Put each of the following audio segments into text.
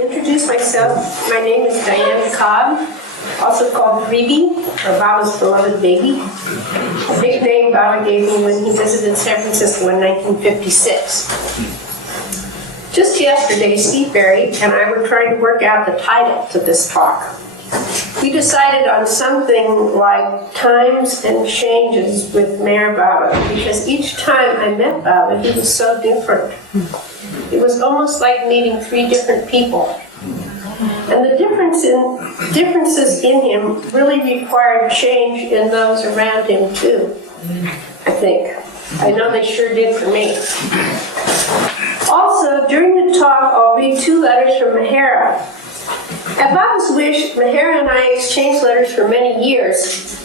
introduce myself. My name is Diane Cobb, also called Rebe, or Baba's beloved baby. A nickname Baba gave me when he visited San Francisco in 1956. Just yesterday, Steve Berry and I were trying to work out the title to this talk. We decided on something like Times and Changes with Meher Baba, because each time I met Baba, he was so different. It was almost like meeting three different people. And the differences in him really required change in those around him too, I think. I know they sure did for me. Also, during the talk, I'll read two letters from Meher. At Baba's wish, Meher and I exchanged letters for many years.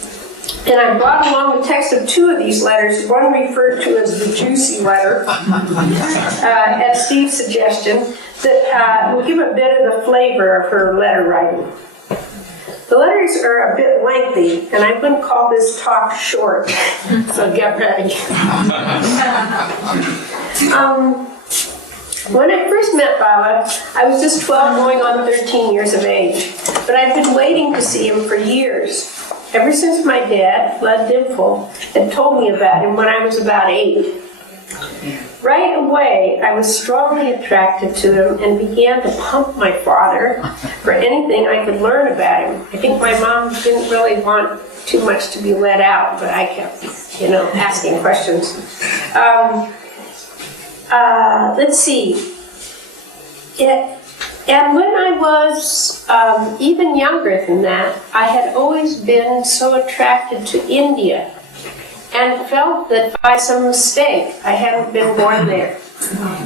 And I brought along the text of two of these letters, one referred to as the juicy letter, at Steve's suggestion, that will give a bit of the flavor of her letter writing. The letters are a bit lengthy, and I'm going to call this talk short, so get ready. When I first met Baba, I was just 12 going on 13 years of age, but I'd been waiting to see him for years. Ever since my dad, Blood Dimple, had told me about him when I was about 8. Right away, I was strongly attracted to him and began to pump my father for anything I could learn about him. I think my mom didn't really want too much to be let out, but I kept, asking questions. Let's see. And when I was even younger than that, I had always been so attracted to India and felt that by some mistake I hadn't been born there.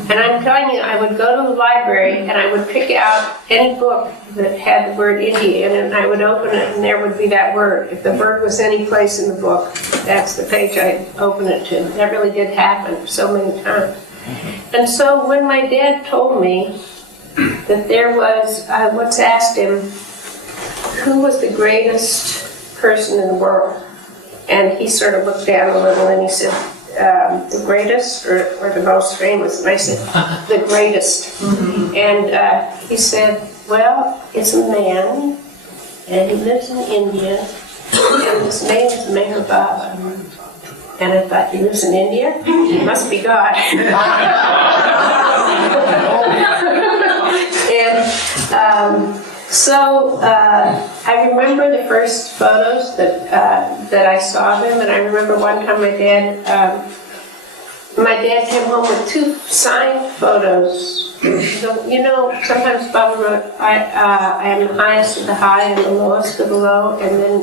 And I'm telling you, I would go to the library and I would pick out any book that had the word India in it, and I would open it and there would be that word. If the word was any place in the book, that's the page I'd open it to. That really did happen so many times. And so when my dad told me that there was, I once asked him, who was the greatest person in the world? And he sort of looked down a little and he said, the greatest or the most famous? And I said, the greatest. And he said, well, it's a man, and he lives in India, and his name is Meher Baba. And I thought, he lives in India? He must be God. So I remember the first photos that I saw of him, and I remember one time my dad came home with 2 signed photos. So, sometimes Baba wrote, I am the highest of the high and the lowest of the low, and then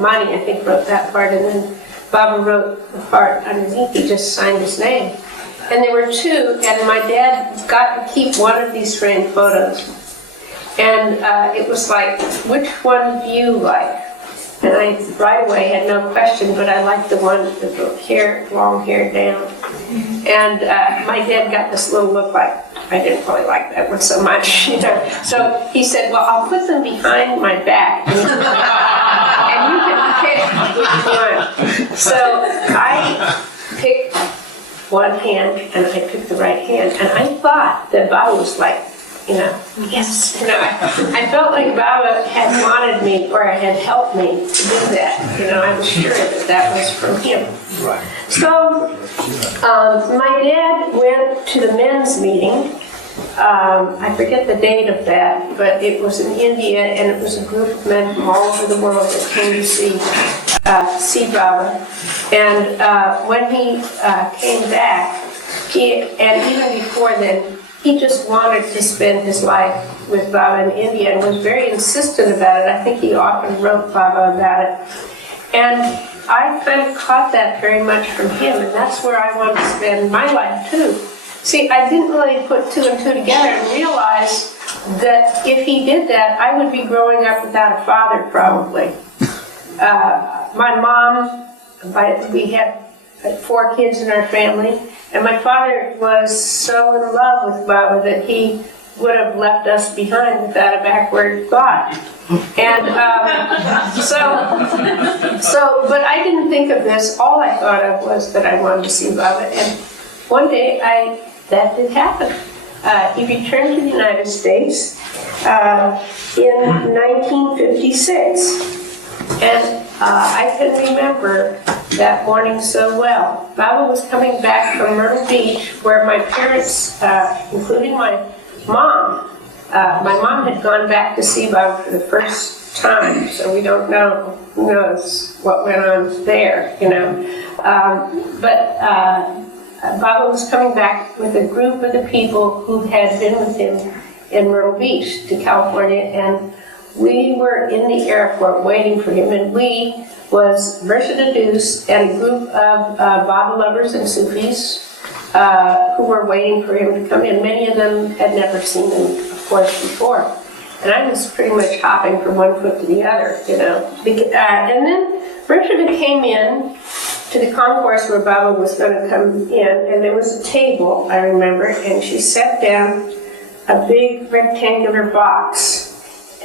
Mani, I think, wrote that part, and then Baba wrote the part underneath. He just signed his name. And there were 2, and my dad got to keep one of these framed photos. And it was like, which one do you like? And I right away had no question, but I liked the one with the long hair down. And my dad got this little look like, I didn't really like that one so much, So he said, well, I'll put them behind my back. And you can pick which one. So I picked one hand, and I picked the right hand. And I thought that Baba was like, yes. I felt like Baba had wanted me or had helped me to do that. I was sure that was from him. Right. So my dad went to the men's meeting. I forget the date of that, but it was in India, and it was a group of men from all over the world that came to see Baba. And when he came back, and even before then, he just wanted to spend his life with Baba in India and was very insistent about it. I think he often wrote Baba about it. And I kind of caught that very much from him, and that's where I want to spend my life too. See, I didn't really put 2 and 2 together and realize that if he did that, I would be growing up without a father probably. My mom, we had 4 kids in our family, and my father was so in love with Baba that he would have left us behind without a backward thought. And but I didn't think of this. All I thought of was that I wanted to see Baba. And one day that did happen. he returned to the United States in 1956. And I can remember that morning so well. Baba was coming back from Myrtle Beach, where my parents, including my mom had gone back to see Baba for the first time, so we don't know, who knows what went on there, you know. But Baba was coming back with a group of the people who had been with him in Myrtle Beach to California, and we were in the airport waiting for him, and we was Murshid Adus and a group of Baba lovers and Sufis who were waiting for him to come in. Many of them had never seen him, of course, before. And I was pretty much hopping from one foot to the other, you know. And then Murshid came in to the concourse where Baba was going to come in, and there was a table, I remember, and she set down a big rectangular box.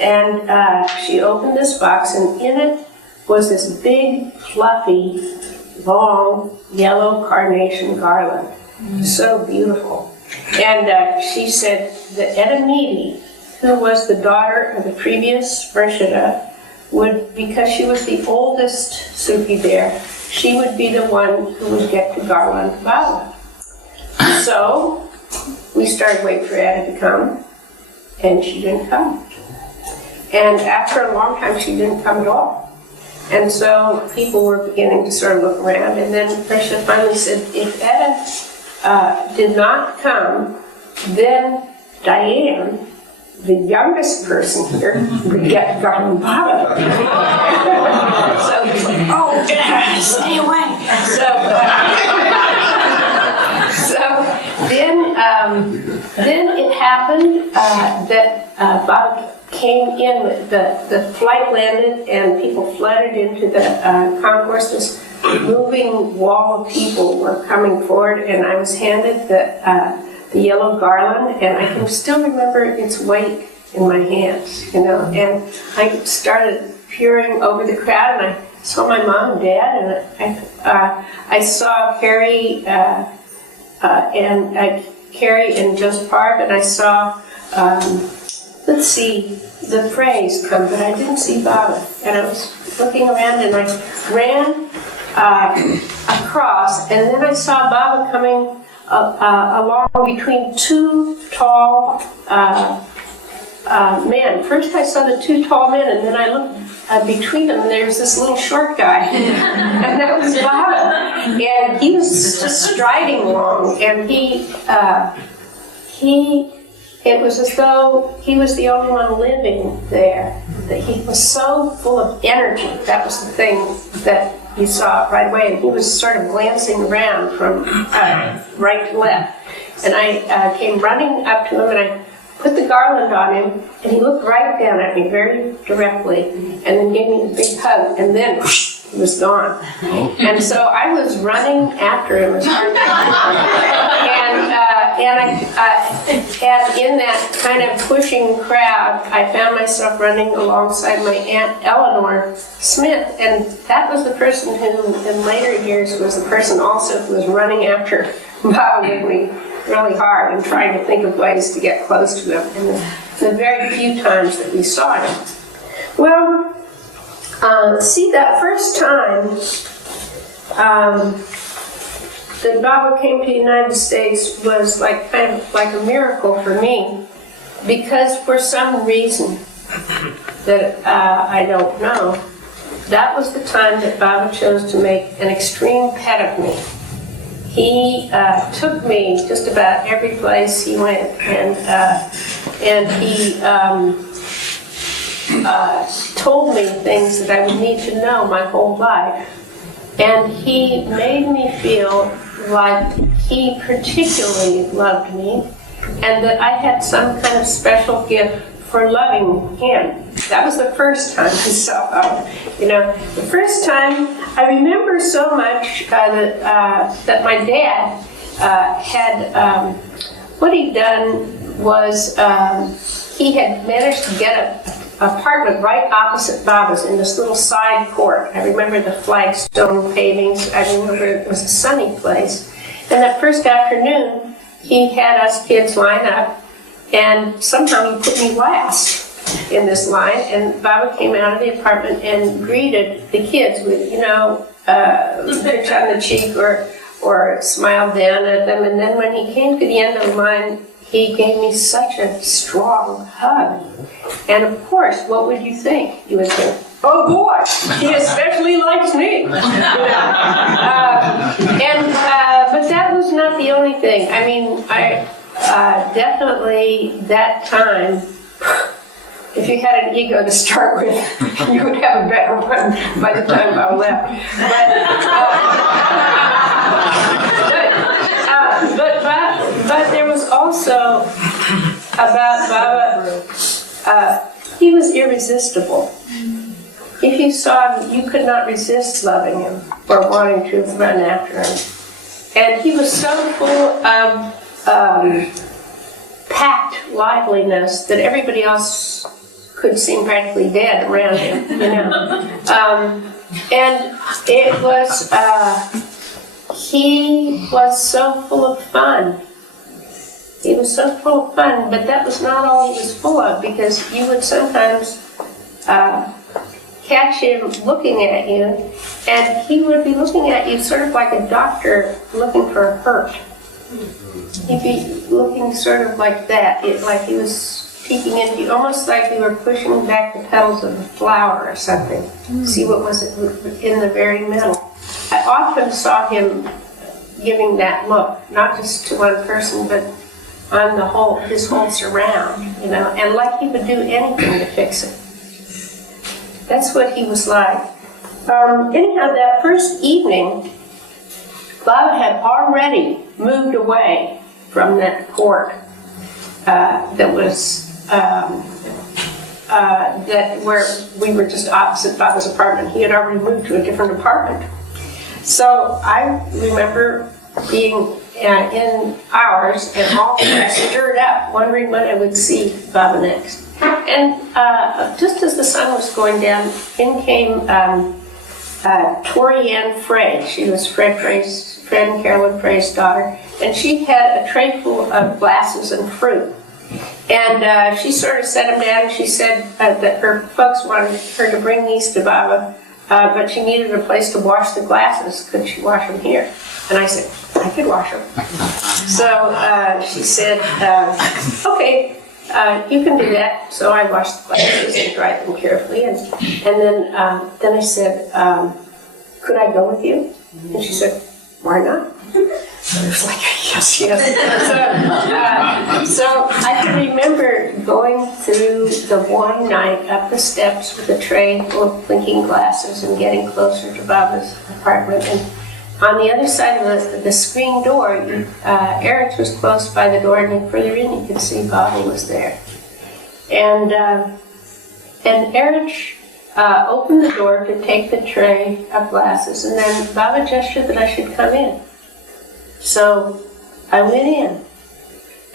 And she opened this box, and in it was this big, fluffy, long, yellow carnation garland. So beautiful. And she said that Edamidi, who was the daughter of the previous Murshida, would, because she was the oldest Sufi there, she would be the one who would get the garland Baba. So we started waiting for Etta to come, and she didn't come. And after a long time, she didn't come at all. And so people were beginning to sort of look around, and then Murshida finally said, if Etta did not come, then Diane, the youngest person here, would get garland Baba. So he's like, oh, stay away. So then it happened that Baba came in, the flight landed, and people flooded into the concourse. This moving wall of people were coming forward, and I was handed the yellow garland, and I can still remember its weight in my hands, you know. And I started peering over the crowd, and I saw my mom and dad, and I saw Carrie and Joseph Park, and I saw. Let's see, the phrase come, but I didn't see Baba. And I was looking around, and I ran across, and then I saw Baba coming along between two tall men. First I saw the two tall men, and then I looked between them, and there's this little short guy. And that was Baba. And he was just striding along, and it was as though he was the only one living there. That he was so full of energy. That was the thing that you saw right away. And he was sort of glancing around from right to left. And I came running up to him, and I put the garland on him, and he looked right down at me very directly, and then gave me a big hug, and then he was gone. And so I was running after him as hard as I could. And in that kind of pushing crowd, I found myself running alongside my Aunt Eleanor Smith, and that was the person who, in later years, was the person also who was running after Baba with me really hard and trying to think of ways to get close to him. And the very few times that we saw him. Well, see, that first time that Baba came to the United States was like kind of like a miracle for me, because for some reason that I don't know, that was the time that Baba chose to make an extreme pet of me. He took me just about every place he went, and he told me things that I would need to know my whole life. And he made me feel like he particularly loved me, and that I had some kind of special gift for loving him. That was the first time I saw him. You know, the first time I remember so much that my dad had, what he'd done was he had managed to get an apartment right opposite Baba's in this little side court. I remember the flagstone pavings. I remember it was a sunny place. And that first afternoon, he had us kids line up, and somehow he put me last in this line, and Baba came out of the apartment and greeted the kids with, pinch on the cheek or smiled down at them, and then when he came to the end of the line, he gave me such a strong hug. And of course, what would you think? You would think, oh boy, he especially likes me. But that was not the only thing. I mean, I definitely that time, if you had an ego to start with, you would have a better one by the time I left. But there was also about Baba, he was irresistible. If you saw him, you could not resist loving him or wanting to run after him. And he was so full of packed liveliness that everybody else could seem practically dead around him, and it was, he was so full of fun. He was so full of fun, but that was not all he was full of, because you would sometimes catch him looking at you, and he would be looking at you sort of like a doctor looking for a hurt. He'd be looking sort of like that, like he was peeking into you, almost like you were pushing back the petals of a flower or something. See what was in the very middle. I often saw him giving that look, not just to one person, but on his whole surround, and like he would do anything to fix it. That's what he was like. Anyhow, that first evening, Baba had already moved away from that court that was where we were just opposite Baba's apartment. He had already moved to a different apartment. So I remember being in ours and all stirred up, wondering when I would see Baba next. And just as the sun was going down, in came Torianne Frey. She was Fred and Carolyn Frey's daughter, and she had a tray full of glasses and fruit. And she sort of set them down, and she said that her folks wanted her to bring these to Baba, but she needed a place to wash the glasses. Could she wash them here? And I said, I could wash them. So she said, okay, you can do that. So I washed the glasses and dried them carefully. And then I said, could I go with you? And she said, why not? So it was like, yes. So I can remember going through the warm night up the steps with a tray full of blinking glasses and getting closer to Baba's apartment. And on the other side of the screen door, Erich was close by the door, and then further in you could see Baba was there. And Erich opened the door to take the tray of glasses, and then Baba gestured that I should come in. So I went in,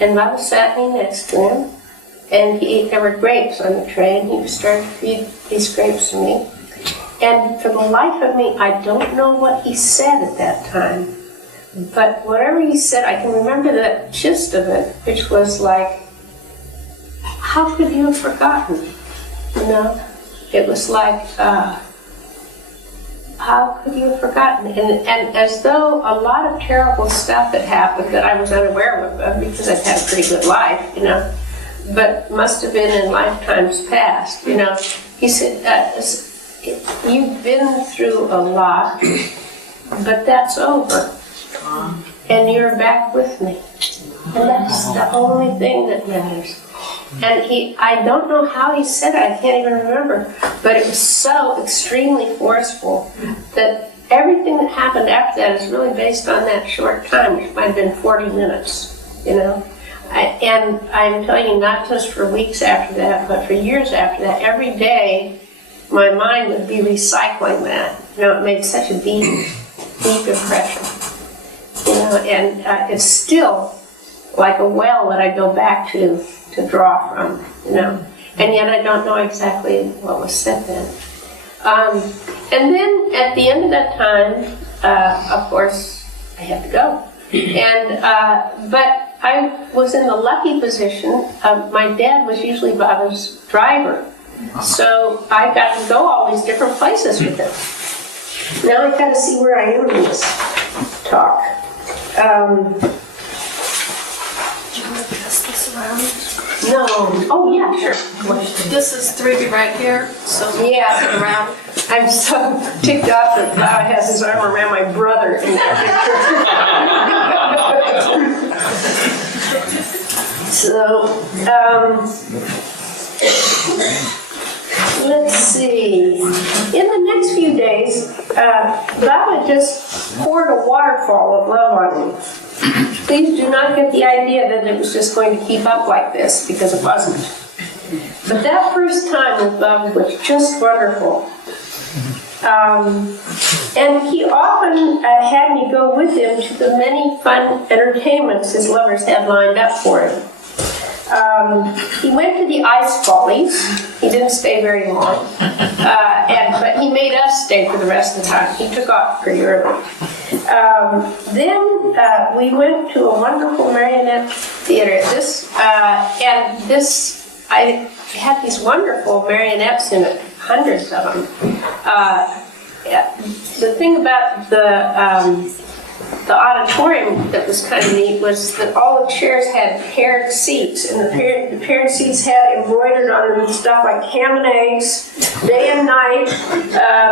and Baba sat me next to him, and there were grapes on the tray, and he started to feed these grapes to me. And for the life of me, I don't know what he said at that time, but whatever he said, I can remember the gist of it, which was like, how could you have forgotten? It was like, how could you have forgotten? And as though a lot of terrible stuff had happened that I was unaware of because I'd had a pretty good life, but must have been in lifetimes past, He said, you've been through a lot, but that's over. And you're back with me. And that's the only thing that matters. And I don't know how he said it, I can't even remember, but it was so extremely forceful that everything that happened after that is really based on that short time, which might have been 40 minutes, And I'm telling you, not just for weeks after that, but for years after that, every day my mind would be recycling that. It made such a deep impression. And it's still like a well that I go back to draw from, And yet I don't know exactly what was said then. And then at the end of that time, of course, I had to go. And but I was in the lucky position of my dad was usually Baba's driver. So I got to go all these different places with him. Now I got to see where I am in this talk. Do you want to pass this around? No. Oh, yeah, sure. This is 3B right here, so Yeah. pass it around. I'm so ticked off that Baba has his arm around my brother in that picture. So, let's see. In the next few days, Baba just poured a waterfall of love on me. Please do not get the idea that it was just going to keep up like this, because it wasn't. But that first time with Baba was just wonderful. And he often had me go with him to the many fun entertainments his lovers had lined up for him. He went to the ice follies. He didn't stay very long, but he made us stay for the rest of the time. He took off pretty early. Then we went to a wonderful marionette theater. I had these wonderful marionettes in it, hundreds of them. The thing about the auditorium that was kind of neat was that all the chairs had paired seats, and the paired seats had embroidered on them stuff like ham and eggs, day and night,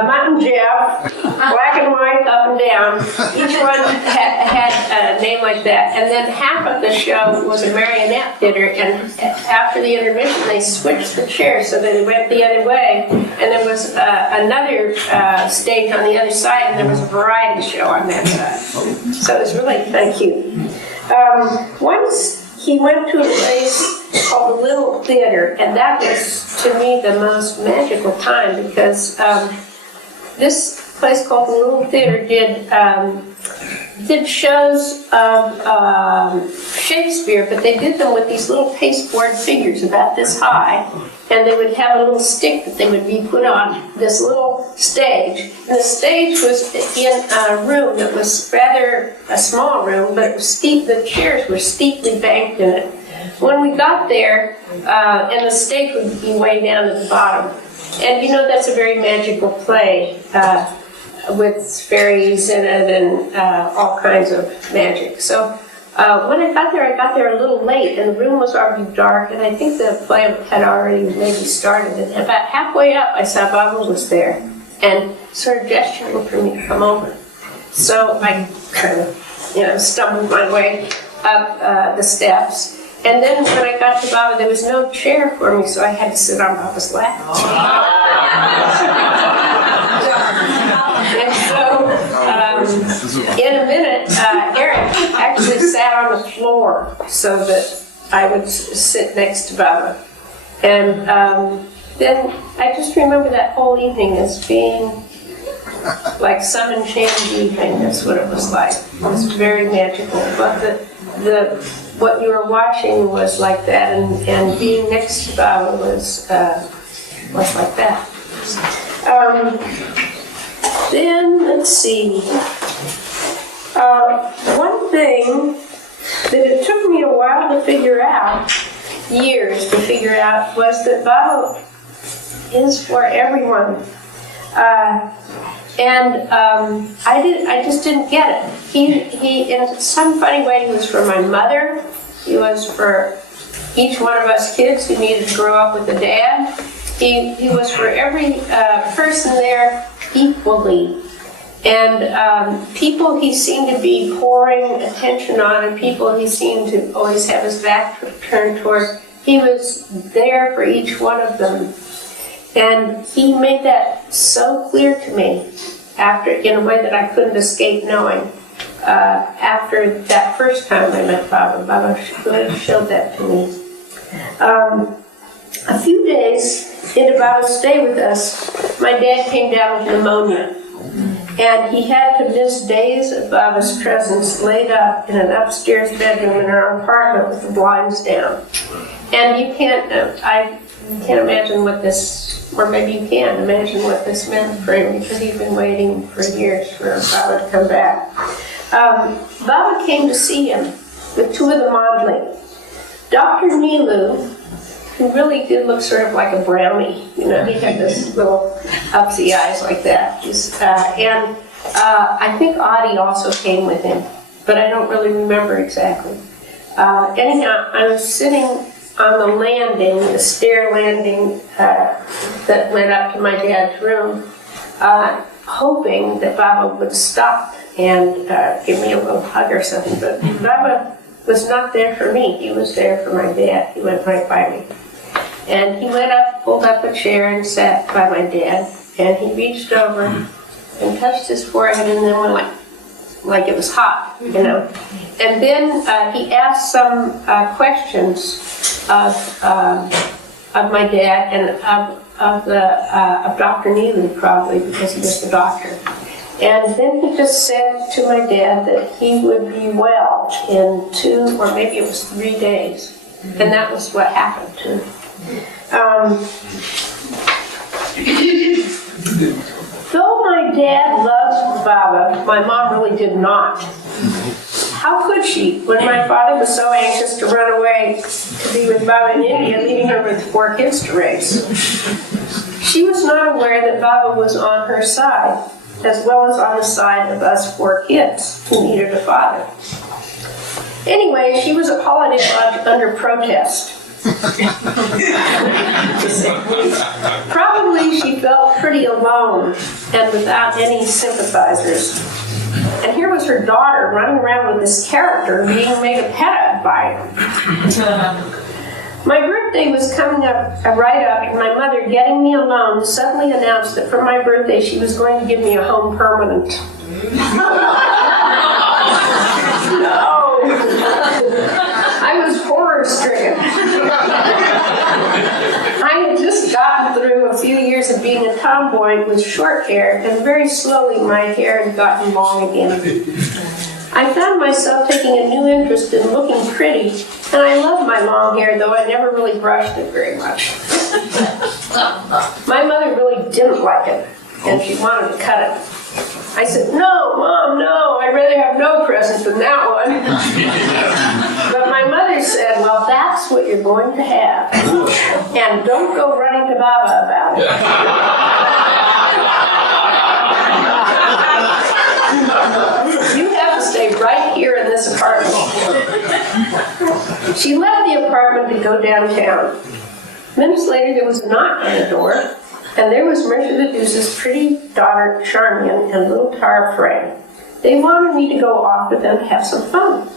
mutton Jeff, black and white, up and down. Each one had a name like that. And then half of the show was a marionette theater, and after the intermission they switched the chairs so that it went the other way, and there was another stage on the other side, and there was a variety show on that side. So it was really kind of cute. Once he went to a place called the Little Theater, and that was, to me, the most magical time, because this place called the Little Theater did shows of Shakespeare, but they did them with these little pasteboard figures about this high, and they would have a little stick that they would be put on this little stage. And the stage was in a room that was rather a small room, but it was steep. The chairs were steeply banked in it. When we got there, and the stage would be way down at the bottom, and you know that's a very magical play. With fairies in it and all kinds of magic. So when I got there a little late, and the room was already dark, and I think the play had already maybe started. And about halfway up, I saw Baba was there, and sort of gesturing for me to come over. So I kind of, stumbled my way up the steps. And then when I got to Baba, there was no chair for me, so I had to sit on Baba's lap. And so, in a minute, Eric actually sat on the floor so that I would sit next to Baba. And then I just remember that whole evening as being like some enchanted evening. That's what it was like. It was very magical. But what you were watching was like that, and being next to Baba was like that. Then, let's see, one thing that it took me a while to figure out, years to figure out, was that Baba is for everyone. I just didn't get it. He, in some funny way, he was for my mother. He was for each one of us kids who needed to grow up with a dad. He was for every person there equally. And people he seemed to be pouring attention on, and people he seemed to always have his back turned toward, he was there for each one of them. And he made that so clear to me in a way that I couldn't escape knowing. After that first time I met Baba, Baba showed that to me. A few days into Baba's stay with us, my dad came down with pneumonia. And he had to miss days of Baba's presence laid up in an upstairs bedroom in our apartment with the blinds down. And I can't imagine what this, or maybe you can imagine what this meant for him, because he'd been waiting for years for Baba to come back. Baba came to see him with two of the modeling. Dr. Nilu, who really did look sort of like a brownie, you know, he had this little upsy eyes like that. I think Audie also came with him, but I don't really remember exactly. Anyhow, I was sitting on the landing, the stair landing that went up to my dad's room, hoping that Baba would stop and give me a little hug or something. But Baba was not there for me. He was there for my dad. He went right by me. And he went up, pulled up a chair and sat by my dad. And he reached over and touched his forehead and then went like it was hot, you know. And then he asked some questions of my dad and of Dr. Neely, probably, because he was the doctor. And then he just said to my dad that he would be well in 2 or maybe it was 3 days. And that was what happened to him. Though my dad loved Baba, my mom really did not. How could she, when my father was so anxious to run away to be with Baba in India, leaving her with 4 kids to raise? She was not aware that Baba was on her side, as well as on the side of us 4 kids who needed a father. Anyway, she was at Holiday Lodge under protest. Probably she felt pretty alone and without any sympathizers. And here was her daughter running around with this character being made a pet of by him. My birthday was coming up, right up, and my mother, getting me alone, suddenly announced that for my birthday she was going to give me a home permanent. No! I was horror-stricken. I had just gotten through a few years of being a tomboy with short hair, and very slowly my hair had gotten long again. I found myself taking a new interest in looking pretty, and I loved my long hair, though I never really brushed it very much. My mother really didn't like it, and she wanted to cut it. I said, "No, Mom, no, I'd rather have no present than that one." But my mother said, "Well, that's what you're going to have. And don't go running to Baba about it." You have to stay right here in this apartment. She left the apartment to go downtown. Minutes later, there was a knock on the door. And there was Mercer the Deuce's pretty daughter, Charmian, and little Tara Frey. They wanted me to go off with them to have some fun.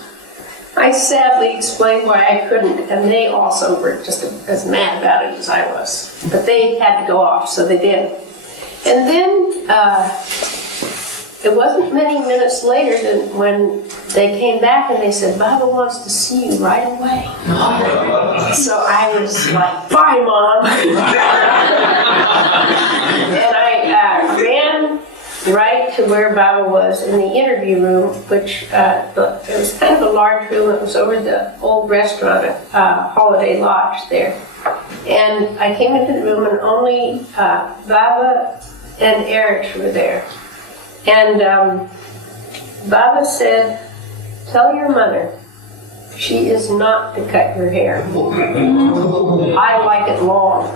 I sadly explained why I couldn't, and they also were just as mad about it as I was. But they had to go off, so they did. And then, it wasn't many minutes later that when they came back and they said, "Baba wants to see you right away." So I was like, "Bye, Mom." And I ran right to where Baba was in the interview room, which it was kind of a large room. It was over the old restaurant at Holiday Lodge there. And I came into the room and only Baba and Eric were there. And Baba said, "Tell your mother she is not to cut your hair. I like it long."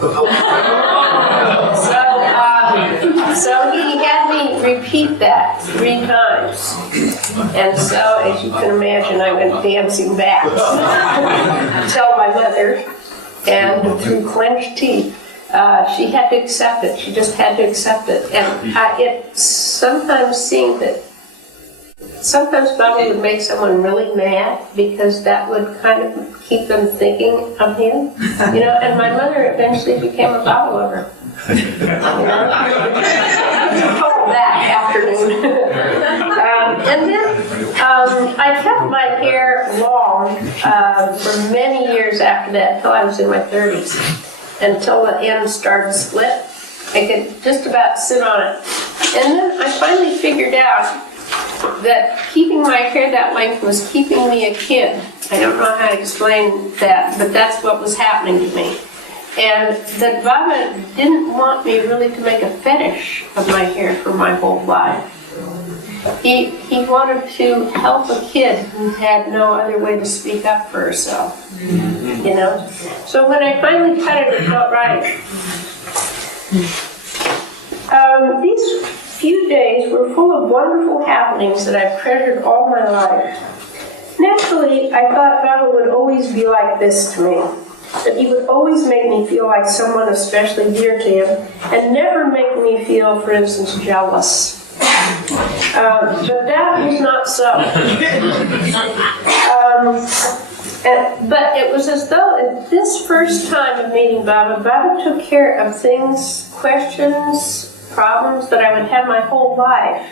So he had me repeat that 3 times. And so, as you can imagine, I went dancing back to tell my mother, and through clenched teeth, she had to accept it. She just had to accept it. And it sometimes seemed that sometimes Baba would make someone really mad because that would kind of keep them thinking of him, you know. And my mother eventually became a Baba lover. That afternoon. And then I kept my hair long for many years after that, until I was in my 30s. Until the end started to split. I could just about sit on it. And then I finally figured out that keeping my hair that length was keeping me a kid. I don't know how to explain that, but that's what was happening to me. And that Baba didn't want me really to make a fetish of my hair for my whole life. he wanted to help a kid who had no other way to speak up for herself. You know? So when I finally cut it, it felt right. These few days were full of wonderful happenings that I've treasured all my life. Naturally, I thought Baba would always be like this to me, that he would always make me feel like someone especially dear to him, and never make me feel, for instance, jealous. But that was not so. But it was as though at this first time of meeting Baba, Baba took care of things, questions, problems that I would have my whole life.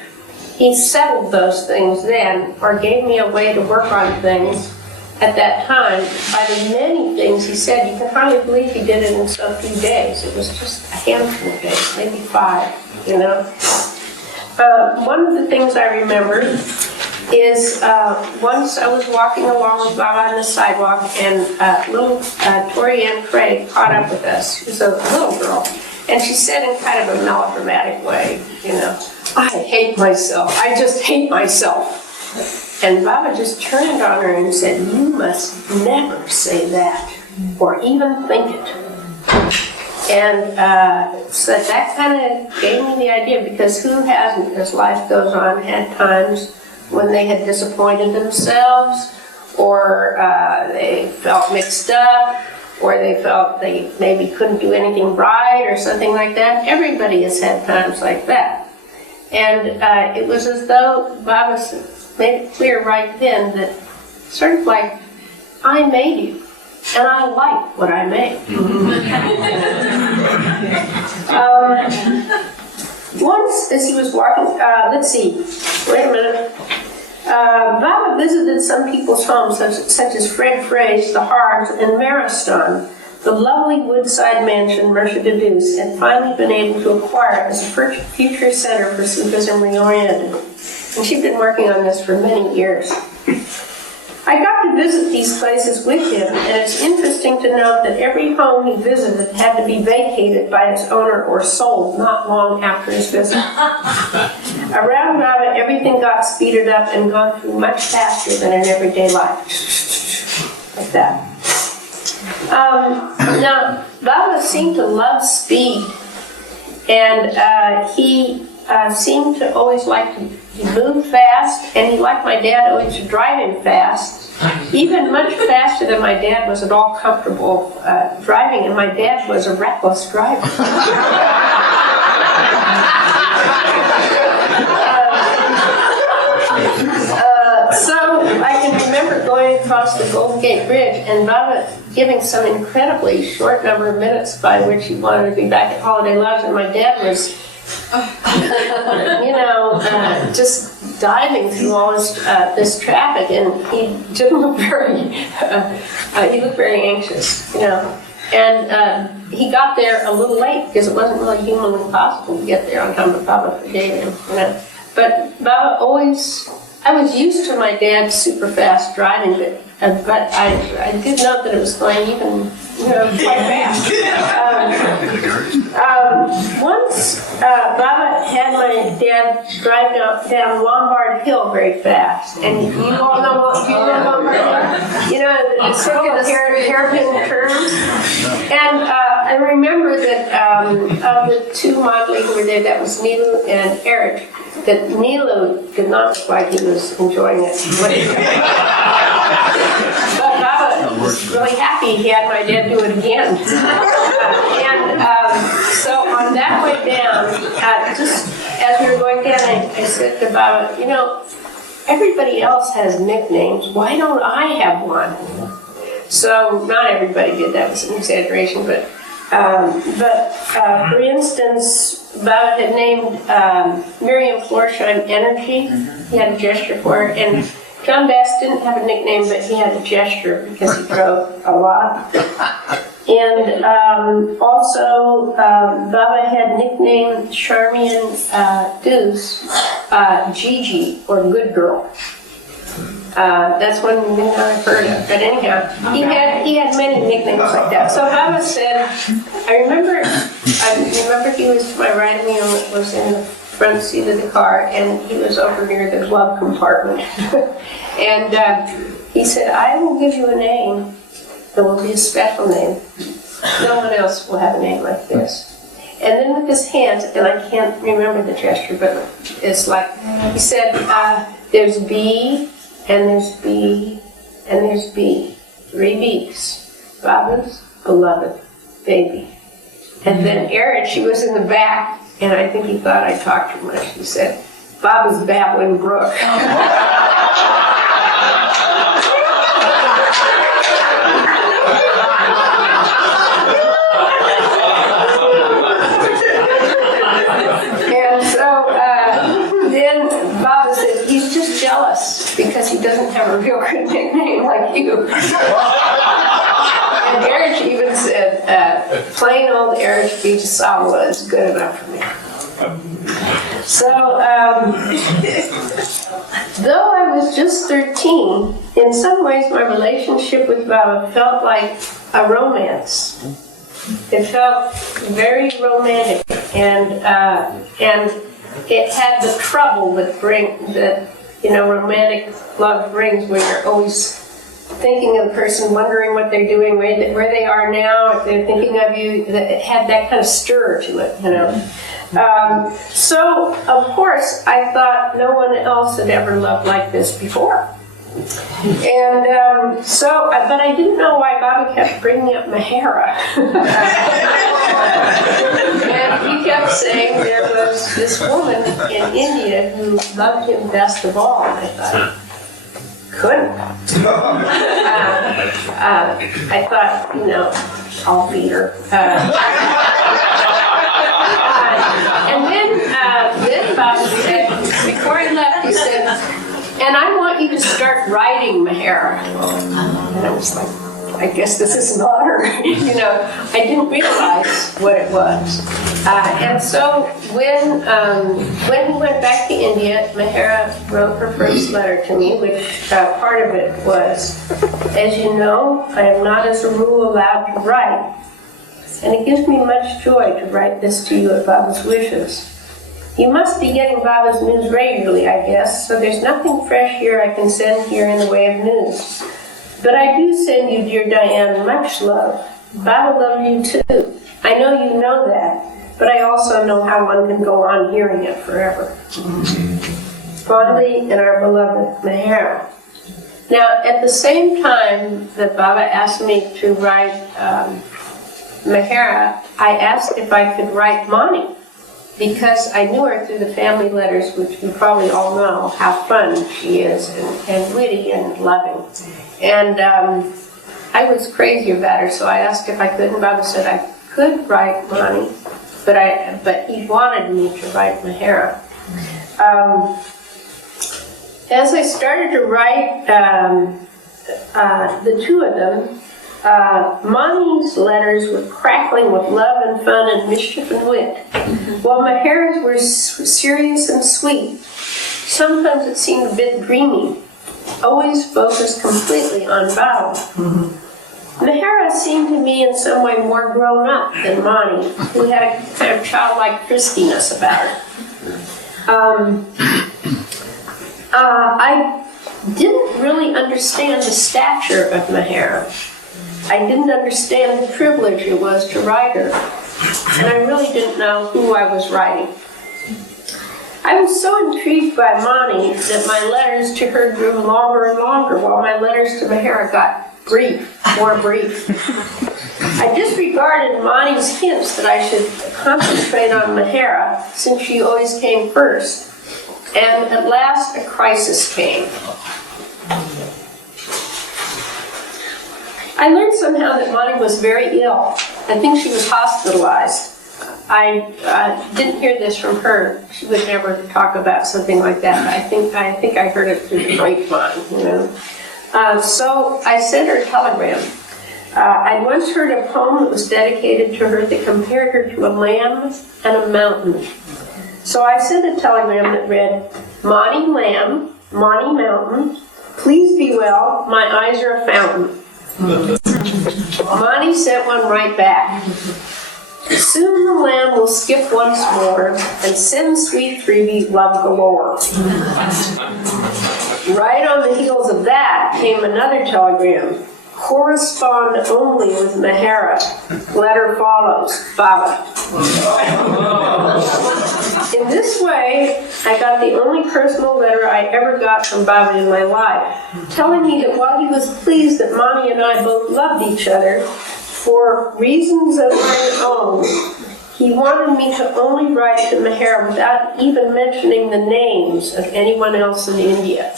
He settled those things then, or gave me a way to work on things at that time. By the many things he said, you can hardly believe he did it in so few days. It was just a handful of days, maybe 5, you know. One of the things I remember is once I was walking along with Baba on the sidewalk, and little Tori Ann Craig caught up with us. She was a little girl, and she said in kind of a melodramatic way, you know, I hate myself. I just hate myself. And Baba just turned on her and said, you must never say that, or even think it. And so that kind of gave me the idea, because who hasn't, as life goes on, had times when they had disappointed themselves, or they felt mixed up, or they felt they maybe couldn't do anything right, or something like that. Everybody has had times like that. And it was as though Baba made it clear right then that sort of like, I made you, and I like what I made. Once, as he was walking, let's see, wait a minute. Baba visited some people's homes, such as Fred Frey's, the Harms, and Mariston, the lovely woodside mansion Mersha deduced had finally been able to acquire as a future center for Sufism reoriented. And she'd been working on this for many years. I got to visit these places with him, and it's interesting to note that every home he visited had to be vacated by its owner or sold not long after his visit. Around Baba, everything got speeded up and gone through much faster than in everyday life. Like that. Now, Baba seemed to love speed, and he seemed to always like to move fast, and he liked my dad always to drive him fast, even much faster than my dad was at all comfortable driving, and my dad was a reckless driver. So I can remember going across the Golden Gate Bridge and Baba giving some incredibly short number of minutes by which he wanted to be back at Holiday Lodge, and my dad was, you know, just diving through all this traffic, and he didn't look very, he looked very anxious, you know. And he got there a little late because it wasn't really humanly possible to get there on time, but Baba forgave him, you know. But Baba always, I was used to my dad's super fast driving, but I did note that it was going even, you know, quite fast. Once Baba had my dad drive down Lombard Hill very fast, and you all know, do you know Lombard Hill? You know, it's sort of hairpin curves. And I remember that of the two Motley who were there, that was Nilu and Eric, that Nilu did not look like he was enjoying it. But Baba was really happy he had my dad do it again. So on that way down, just as we were going down, I said to Baba, you know, everybody else has nicknames. Why don't I have one? So not everybody did. That was an exaggeration, but for instance, Baba had named Miriam Florsheim Energy. He had a gesture for her, and John Bass didn't have a nickname, but he had a gesture because he drove a lot. And also, Baba had nicknamed Charmian Deuce Gigi, or Good Girl. That's one thing I've heard of. But anyhow, he had many nicknames like that. So Baba said, I remember he was to my right of me and was in the front seat of the car, and he was over near the glove compartment. And he said, I will give you a name. It will be a special name. No one else will have a name like this. And then with his hands, and I can't remember the gesture, but it's like, he said, there's B, and there's B, and there's B. 3 B's. Baba's beloved baby. And then Erin, she was in the back, and I think he thought I talked too much. He said, Baba's babbling brook. And so then Baba said, he's just jealous because he doesn't have a real good nickname like you. And Erich even said, plain old Erich Beasawa is good enough for me. So, though I was just 13, in some ways my relationship with Baba felt like a romance. It felt very romantic, and it had the trouble that romantic love brings, when you're always thinking of the person, wondering what they're doing, where they are now, if they're thinking of you. It had that kind of stir to it, So, of course, I thought no one else had ever loved like this before. And but I didn't know why Baba kept bringing up Mehera. And he kept saying there was this woman in India who loved him best of all. And I thought, couldn't. I thought, I'll beat her. And then Baba said, before he left, he said, and I want you to start writing Mehera. And I was like, I guess this is an honor. I didn't realize what it was. And so when we went back to India, Mehera wrote her first letter to me, which part of it was, as you know, I am not as a rule allowed to write. And it gives me much joy to write this to you at Baba's wishes. You must be getting Baba's news regularly, I guess, so there's nothing fresh here I can send here in the way of news. But I do send you, dear Diane, much love. Baba loves you too. I know you know that, but I also know how one can go on hearing it forever. Fondly, and our beloved Mehera. Now, at the same time that Baba asked me to write Mehera, I asked if I could write Mani, because I knew her through the family letters, which you probably all know how fun she is, and witty and loving. And I was crazy about her, so I asked if I could, and Baba said I could write Mani, but he wanted me to write Mehera. As I started to write the two of them, Mani's letters were crackling with love and fun and mischief and wit, while Mehera's were serious and sweet. Sometimes it seemed a bit dreamy, always focused completely on Baba. Mehera seemed to me in some way more grown up than Mani, who had a kind of childlike friskiness about her. I didn't really understand the stature of Mehera. I didn't understand the privilege it was to write her, and I really didn't know who I was writing. I was so intrigued by Mani that my letters to her grew longer and longer, while my letters to Mehera got more brief. I disregarded Mani's hints that I should concentrate on Mehera, since she always came first, and at last a crisis came. I learned somehow that Mani was very ill. I think she was hospitalized. I didn't hear this from her. She would never talk about something like that. I think I heard it through the grapevine, So I sent her a telegram. I'd once heard a poem that was dedicated to her that compared her to a lamb and a mountain. So I sent a telegram that read, Mani lamb, Mani mountain, please be well, my eyes are a fountain. Mani sent one right back. Soon the land will skip once more and send sweet freebie love galore. Right on the heels of that came another telegram. Correspond only with Mehera. Letter follows. Baba. In this way, I got the only personal letter I ever got from Baba in my life, telling me that while he was pleased that Mommy and I both loved each other, for reasons of my own, he wanted me to only write to Mehera without even mentioning the names of anyone else in India.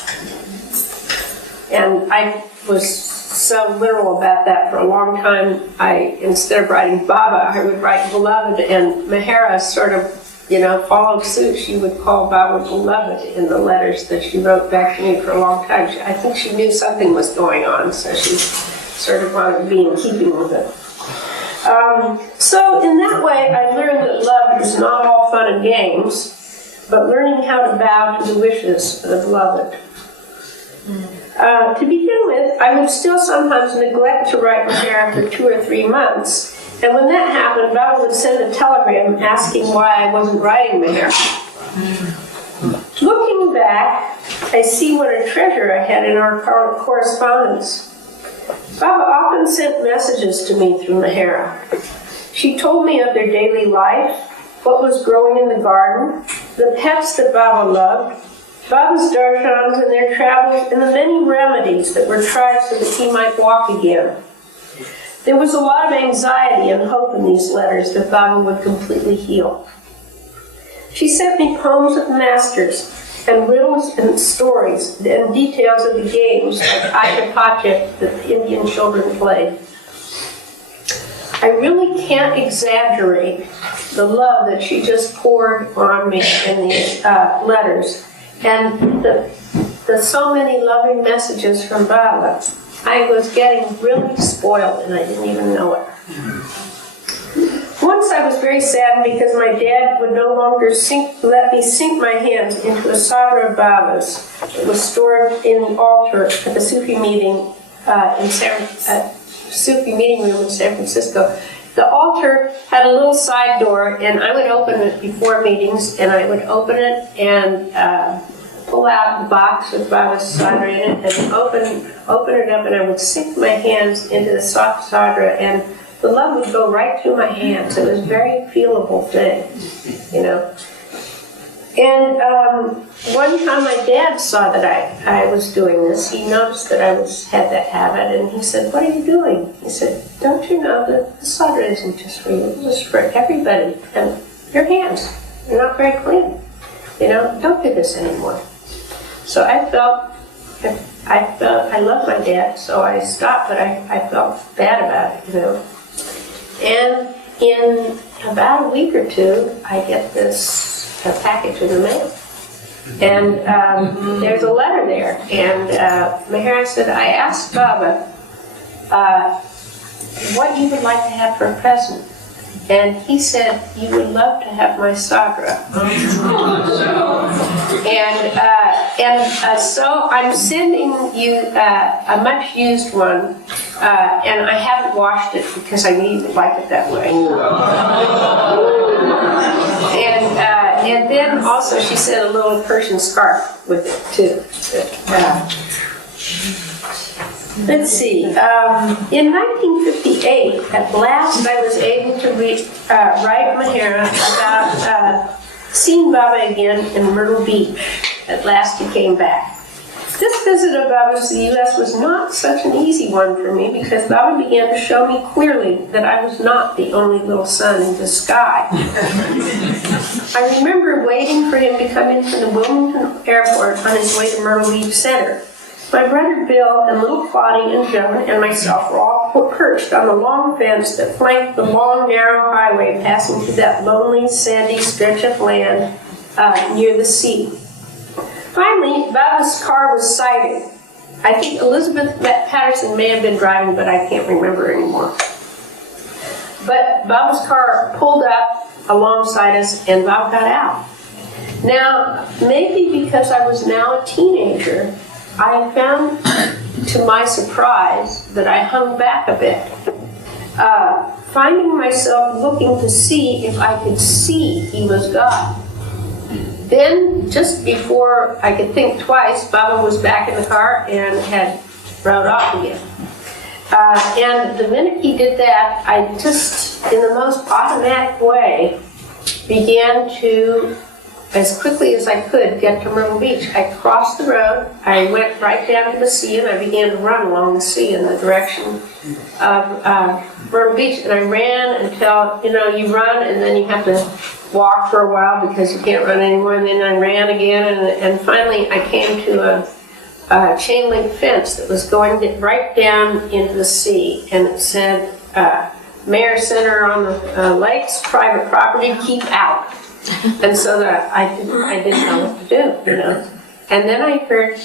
And I was so literal about that for a long time. Instead of writing Baba, I would write beloved, and Mehera sort of, followed suit. She would call Baba beloved in the letters that she wrote back to me for a long time. I think she knew something was going on, so she sort of wanted to be in keeping with it. So in that way, I learned that love is not all fun and games, but learning how to bow to the wishes of the beloved. To begin with, I would still sometimes neglect to write Mehera for 2 or 3 months, and when that happened, Baba would send a telegram asking why I wasn't writing Mehera. Looking back, I see what a treasure I had in our correspondence. Baba often sent messages to me through Mehera. She told me of their daily life, what was growing in the garden, the pets that Baba loved, Baba's darshans and their travels, and the many remedies that were tried so that he might walk again. There was a lot of anxiety and hope in these letters that Baba would completely heal. She sent me poems of masters, and riddles and stories and details of the games like Aitapacha that the Indian children played. I really can't exaggerate the love that she just poured on me in these letters, and the so many loving messages from Baba. I was getting really spoiled and I didn't even know it. Once I was very sad because my dad would no longer let me sink my hands into a sadra of Baba's. It was stored in the altar at the Sufi meeting Sufi meeting room in San Francisco. The altar had a little side door, and I would open it before meetings, and I would open it and pull out the box with Baba's sadra in it, and open it up, and I would sink my hands into the soft sadra, and the love would go right through my hands. It was a very feelable thing, And one time my dad saw that I was doing this. He noticed that I had that habit, and he said, "What are you doing?" He said, "Don't you know that the sadra isn't just for you, it's for everybody. And your hands, they're not very clean. Don't do this anymore." So I loved my dad, so I stopped, but I felt bad about it, And in about a week or 2, I get a package in the mail. And there's a letter there. And Mehera said, I asked Baba what you would like to have for a present. And he said, you would love to have my sadra. So I'm sending you a much used one, and I haven't washed it because I knew you would like it that way. And then also she said a little Persian scarf with it too. Let's see. In 1958, at last I was able to write Mehera about seeing Baba again in Myrtle Beach. At last he came back. This visit of Baba's to the U.S. was not such an easy one for me because Baba began to show me clearly that I was not the only little sun in the sky. I remember waiting for him to come in from the Wilmington airport on his way to Myrtle Beach Center. My brother Bill and little Claudie and Joan and myself were all perched on the long fence that flanked the long, narrow highway passing through that lonely, sandy stretch of land near the sea. Finally, Baba's car was sighted. I think Elizabeth Patterson may have been driving, but I can't remember anymore. But Baba's car pulled up alongside us, and Baba got out. Now, maybe because I was now a teenager, I found, to my surprise, that I hung back a bit. finding myself looking to see if I could see he was God. Then, just before I could think twice, Baba was back in the car and had rode off again. And the minute he did that, I just, in the most automatic way, began to, as quickly as I could, get to Myrtle Beach. I crossed the road, I went right down to the sea, and I began to run along the sea in the direction of Myrtle Beach. And I ran until, you run and then you have to walk for a while because you can't run anymore. And then I ran again, and finally I came to a chain link fence that was going right down into the sea, and it said, Mayor Center on the lakes, private property, keep out. And so that I didn't know what to do, And then I heard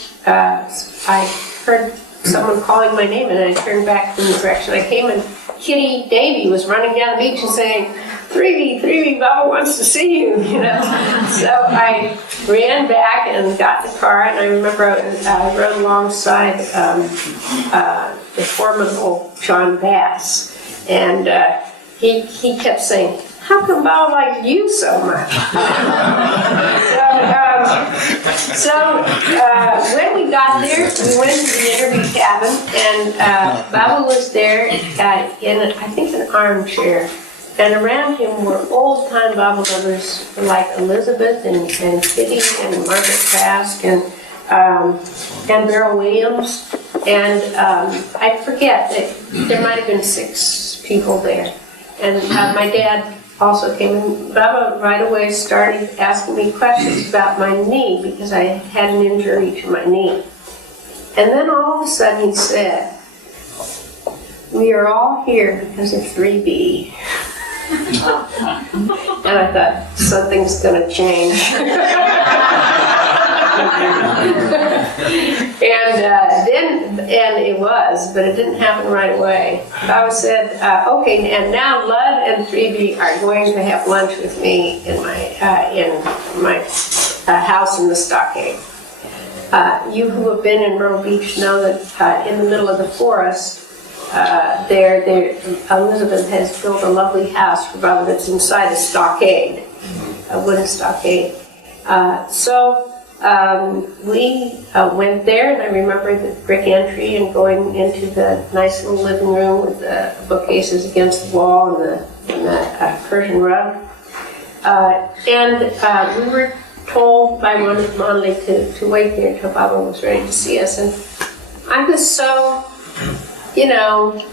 someone calling my name, and I turned back in the direction I came, and Kitty Davy was running down the beach and saying, 3B, Baba wants to see you, So I ran back and got the car, and I remember I rode alongside the formidable John Bass, and he kept saying, how come Baba likes you so much? So when we got there, we went to the interview cabin, and Baba was there in, I think, an armchair. And around him were old-time Baba lovers like Elizabeth and Kitty and Margaret Trask and Beryl Williams. And I forget, there might have been 6 people there. And my dad also came in. Baba right away started asking me questions about my knee because I had an injury to my knee. And then all of a sudden he said, we are all here because of 3B. And I thought, something's going to change. And it was, but it didn't happen right away. Baba said, okay, and now Lud and 3B are going to have lunch with me in my house in the stockade. You who have been in Myrtle Beach know that in the middle of the forest, Elizabeth has built a lovely house for Baba that's inside a stockade, a wooden stockade. So we went there, and I remember the brick entry and going into the nice little living room with the bookcases against the wall and the Persian rug. And we were told by one of Monley to wait there until Baba was ready to see us. And I was so,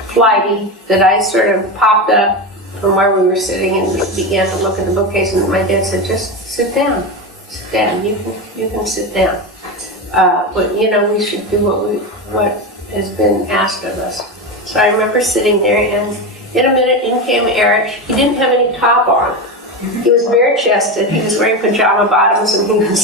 flighty that I sort of popped up from where we were sitting and began to look at the bookcase. And my dad said, just sit down. Sit down. You can sit down. But we should do what has been asked of us. So I remember sitting there, and in a minute in came Eric. He didn't have any top on. He was bare-chested. He was wearing pajama bottoms, and he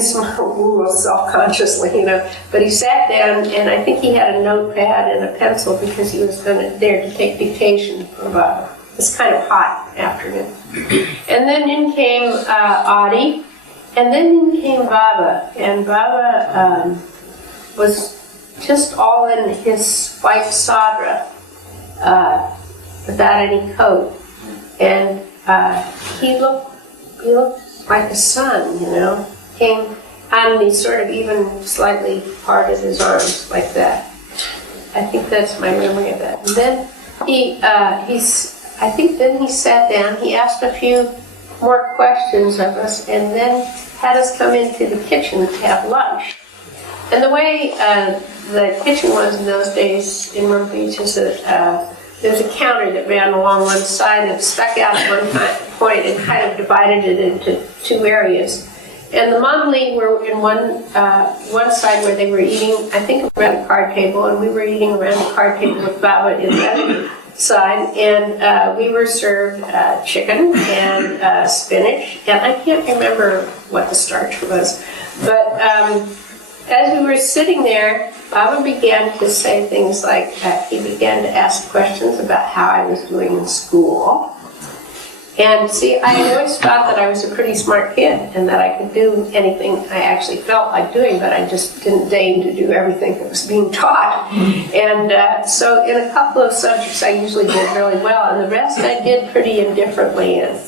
smiled a little self-consciously, But he sat down, and I think he had a notepad and a pencil because he was there to take dictation for Baba. It was kind of hot afternoon. And then in came Audie, and then in came Baba. And Baba was just all in his white sadra, without any coat. And he looked like the sun, came, and he sort of even slightly parted his arms like that. I think that's my memory of that. And then he sat down, he asked a few more questions of us, and then had us come into the kitchen to have lunch. And the way the kitchen was in those days in Myrtle Beach is that there's a counter that ran along one side and stuck out at one point and kind of divided it into 2 areas. And the Monley were in one side where they were eating, I think, around a card table, and we were eating around the card table with Baba in that side. And we were served chicken and spinach, and I can't remember what the starch was. But as we were sitting there, Baba began to say things like, he began to ask questions about how I was doing in school. And see, I always thought that I was a pretty smart kid and that I could do anything I actually felt like doing, but I just didn't deign to do everything that was being taught. And so in a couple of subjects I usually did really well, and the rest I did pretty indifferently in.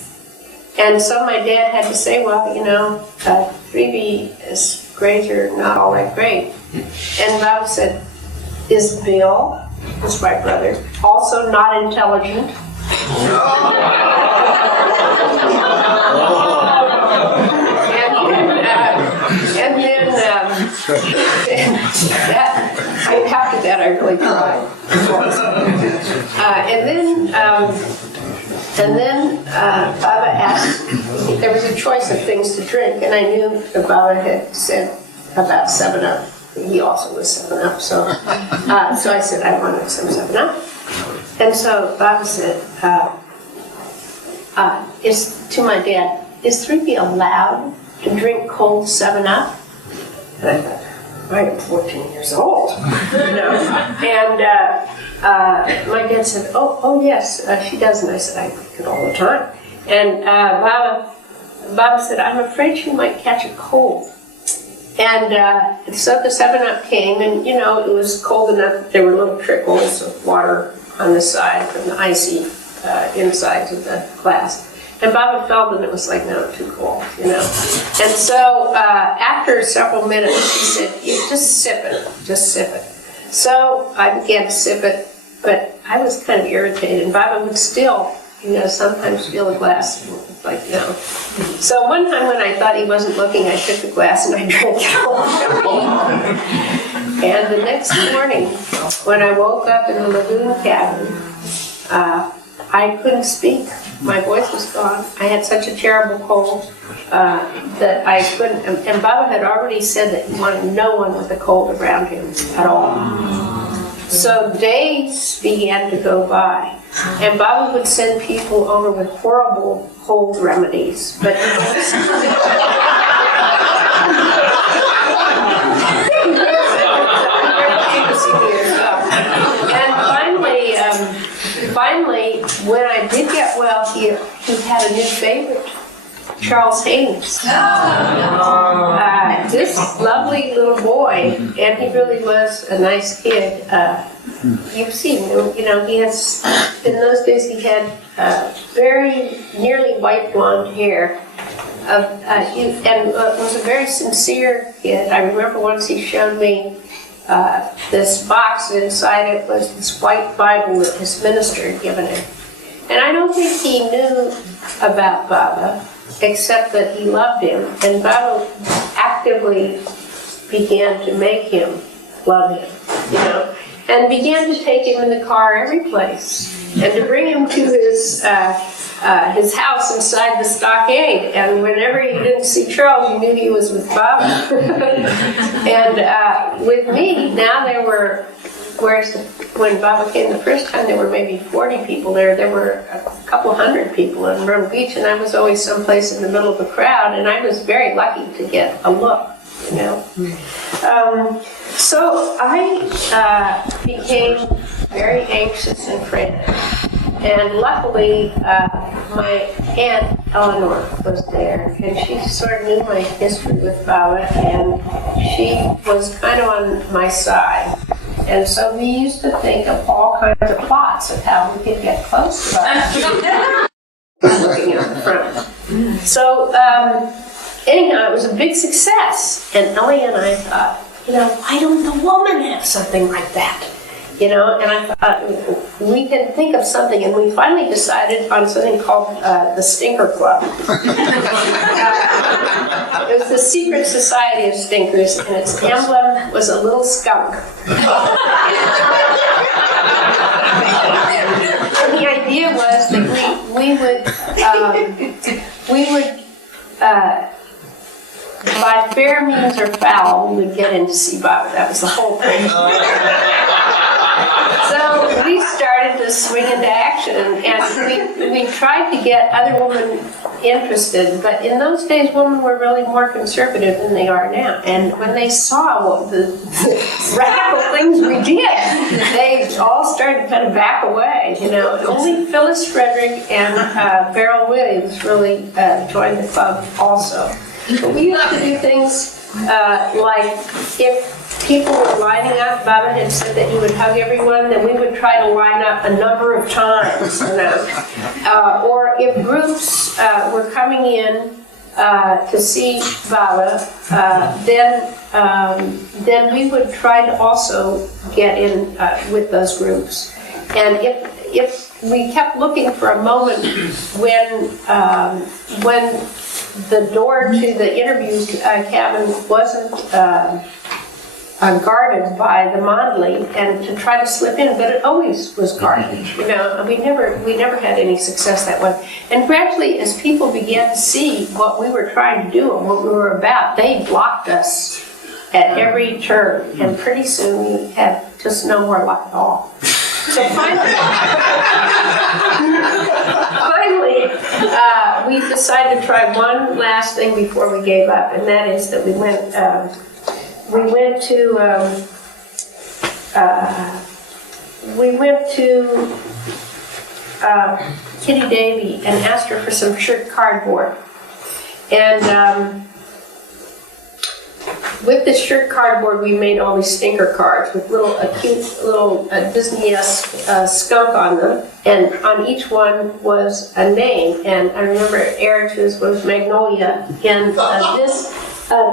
And so my dad had to say, well, you know, 3B's grades are not all that great. And Baba said, is Bill, who's my brother, also not intelligent? After that, I really cried. And then Baba asked, there was a choice of things to drink, and I knew that Baba had said about 7-Up. He also was 7-Up, so I said I wanted some 7-Up. And so Baba said, to my dad, is 3B allowed to drink cold 7-Up? And I thought, I am 14 years old, you know. And my dad said, oh yes, she does. And I said, I drink it all the time. And Baba said, I'm afraid she might catch a cold. And so the 7-Up came, and you know, it was cold enough that there were little trickles of water on the side from the icy insides of the glass. And Baba felt that it was like, no, too cold, you know. And so after several minutes, he said, just sip it, just sip it. So I began to sip it, but I was kind of irritated. And Baba would still, you know, sometimes feel a glass, and like, no. So one time when I thought he wasn't looking, I took the glass and I drank it all. And the next morning, when I woke up in the lagoon cabin, I couldn't speak. My voice was gone. I had such a terrible cold that I couldn't. And Baba had already said that he wanted no one with a cold around him at all. So days began to go by, and Baba would send people over with horrible cold remedies. But finally, when I did get well, he had a new favorite, Charles Haynes. This lovely little boy, and he really was a nice kid. You've seen him, you know, he has, in those days he had very nearly white blonde hair. And was a very sincere kid. I remember once he showed me this box, and inside it was this white Bible that his minister had given him. And I don't think he knew about Baba, except that he loved him. And Baba actively began to make him love him, you know, and began to take him in the car every place, and to bring him to his house inside the stockade. And whenever you didn't see Charles, you knew he was with Baba. And with me, now there were, whereas when Baba came the first time, there were maybe 40 people there. There were a couple hundred people in Myrtle Beach, and I was always someplace in the middle of the crowd, and I was very lucky to get a look, you know. So I became very anxious and frantic. And luckily, my Aunt Eleanor was there, and she sort of knew my history with Baba, and she was kind of on my side. And so we used to think of all kinds of plots of how we could get close to Baba. Looking out the front. So anyhow, it was a big success, and Ellie and I thought, you know, why don't the woman have something like that? You know, and I thought, we can think of something, and we finally decided on something called the Stinker Club. It was the secret society of stinkers, and its emblem was a little skunk. And the idea was that we would by fair means or foul, we would get in to see Baba. That was the whole thing. So we started to swing into action, and we tried to get other women interested, but in those days women were really more conservative than they are now, and when they saw what the radical things we did, they all started kind of back away, you know. Only Phyllis Frederick and Beryl Williams really joined the club also. But we used to do things like if people were lining up, Baba had said that he would hug everyone, then we would try to line up a number of times, you know. Or if groups were coming in to see Baba, then we would try to also get in with those groups. And if we kept looking for a moment when the door to the interview cabin wasn't guarded by the Mondley, and to try to slip in, but it always was guarded. You know, we never had any success that way. And gradually, as people began to see what we were trying to do and what we were about, they blocked us at every turn, and pretty soon we had just no more luck at all. So finally, we decided to try one last thing before we gave up, and that is that we went to Kitty Davy and asked her for some shirt cardboard. And with this shirt cardboard, we made all these stinker cards with a cute little Disney-esque skunk on them, and on each one was a name. And I remember Eric's was Magnolia, and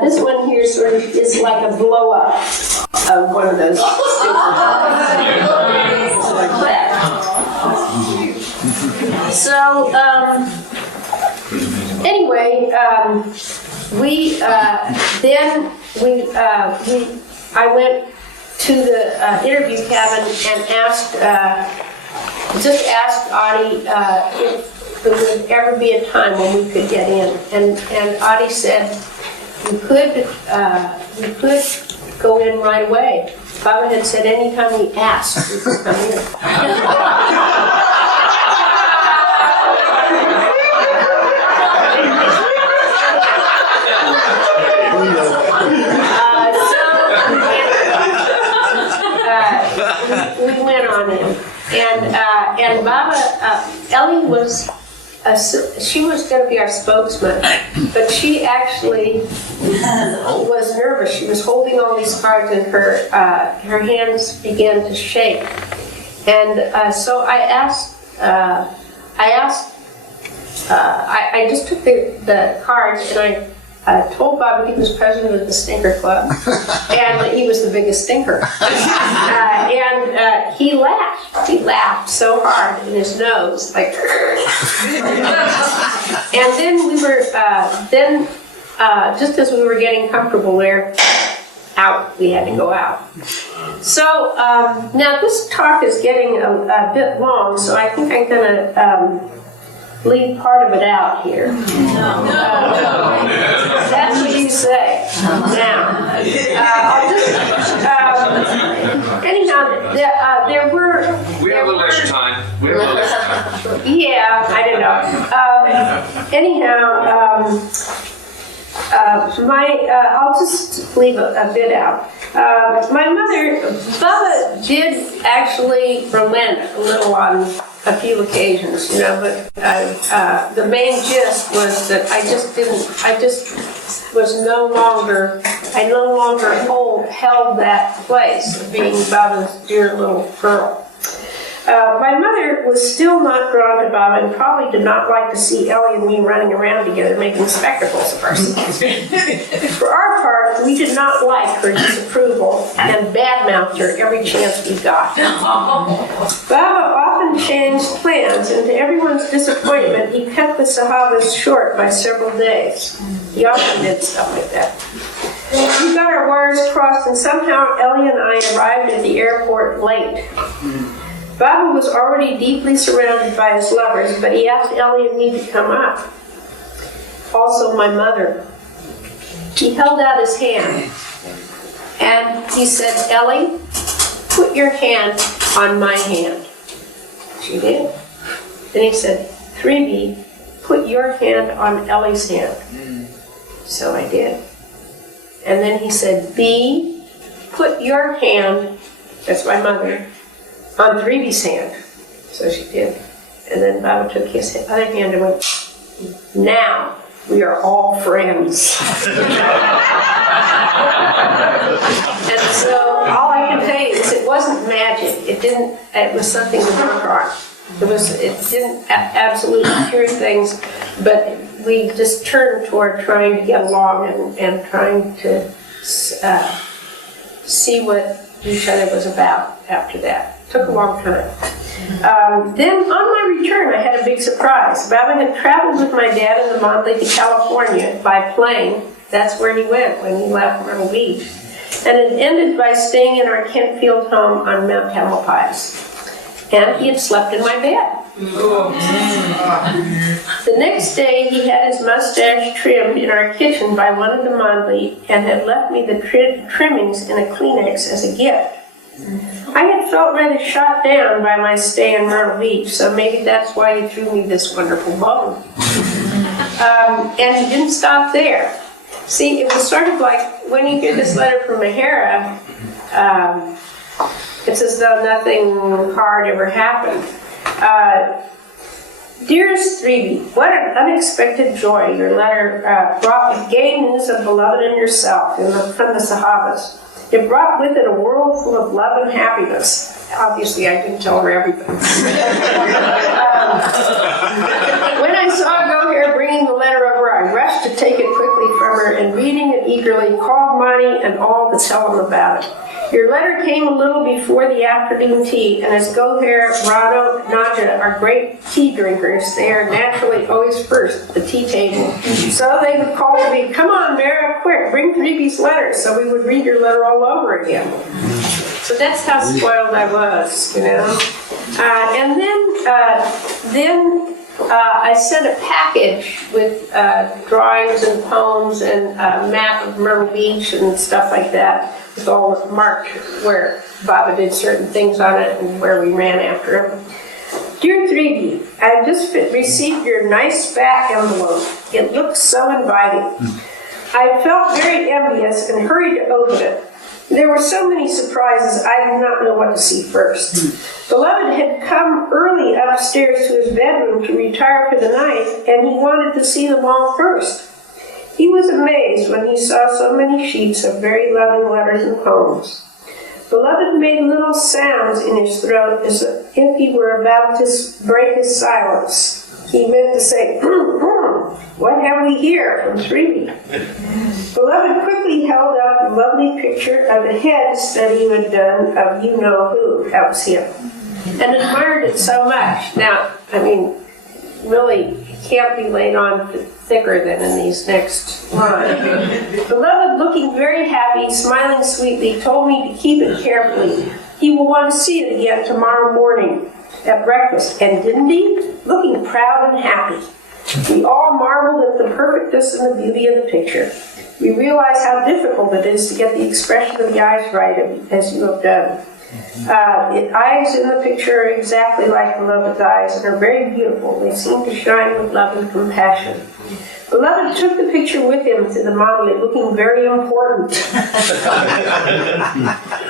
this one here sort of is like a blow up of one of those So anyway, I went to the interview cabin and asked Audie if there would ever be a time when we could get in, and Audie said we could go in right away. Baba had said anytime we asked, we could come in. We went on in, and Baba, Ellie was. She was going to be our spokesman, but she actually was nervous. She was holding all these cards, and her hands began to shake. And so I just took the cards, and I told Bob he was president of the Stinker Club, and that he was the biggest stinker. And he laughed. He laughed so hard in his nose, like. And then we were, just as we were getting comfortable there, out. We had to go out. So now this talk is getting a bit long, so I think I'm going to leave part of it out here. That's what you say. Now, I'll just, anyhow, there were... We have a little extra time. Yeah, I don't know. I'll just leave a bit out. My mother, Baba, did actually relent a little on a few occasions, you know, but the main gist was that I no longer held that place of being Baba's dear little girl. My mother was still not drawn to Baba and probably did not like to see Ellie and me running around together making spectacles of ourselves. For our part, we did not like her disapproval and badmouthed her every chance we got. Baba often changed plans, and to everyone's disappointment, he cut the sahabas short by several days. He often did stuff like that. We got our wires crossed, and somehow Ellie and I arrived at the airport late. Baba was already deeply surrounded by his lovers, but he asked Ellie and me to come up. Also my mother. He held out his hand, and he said, Ellie, put your hand on my hand. She did. Then he said, 3B, put your hand on Ellie's hand. So I did. And then he said, B, put your hand, that's my mother, on 3B's hand. So she did. And then Baba took his other hand and went, now we are all friends. And so all I can tell you is it wasn't magic. It was something to work on. It didn't absolutely cure things, but we just turned toward trying to get along and trying to see what each other was about after that. It took a long time. Then on my return, I had a big surprise. Baba had traveled with my dad and the Mondley to California by plane. That's where he went when he left Myrtle Beach. And it ended by staying in our Kentfield home on Mount Tamalpais. And he had slept in my bed. The next day, he had his mustache trimmed in our kitchen by one of the Mondley and had left me the trimmings in a Kleenex as a gift. I had felt rather shot down by my stay in Myrtle Beach, so maybe that's why he threw me this wonderful bone. And he didn't stop there. See, it was sort of like when you hear this letter from Mehera, it's as though nothing hard ever happened. Dearest 3B, what an unexpected joy your letter brought with gay news of beloved and yourself from the Sahabas. It brought with it a world full of love and happiness. Obviously, I didn't tell her everything. When I saw Go Here bringing the letter over, I rushed to take it quickly from her and reading it eagerly, called Monty and all to tell them about it. Your letter came a little before the afternoon tea, and as Go Here, Rado, Naja are great tea drinkers, they are naturally always first at the tea table. So they would call to me, come on, Mara, quick, bring 3B's letter, so we would read your letter all over again. So that's how spoiled I was, you know. And then I sent a package with drawings and poems and a map of Myrtle Beach and stuff like that, with all marked where Baba did certain things on it and where we ran after him. Dear 3B, I just received your nice fat envelope. It looks so inviting. I felt very envious and hurried to open it. There were so many surprises, I did not know what to see first. Beloved had come early upstairs to his bedroom to retire for the night, and he wanted to see them all first. He was amazed when he saw so many sheets of very loving letters and poems. Beloved made little sounds in his throat as if he were about to break his silence. He meant to say, what have we here from 3B? Beloved quickly held up a lovely picture of the heads that he had done of you-know-who, that was him, and admired it so much. Now, I mean, really, it can't be laid on thicker than in these next lines. Beloved, looking very happy, smiling sweetly, told me to keep it carefully. He will want to see it again tomorrow morning at breakfast. And didn't he? Looking proud and happy. We all marveled at the perfectness and the beauty of the picture. We realize how difficult it is to get the expression of the eyes right, as you have done. The eyes in the picture are exactly like Beloved's eyes and are very beautiful. They seem to shine with love and compassion. Beloved took the picture with him to the Mondley, looking very important.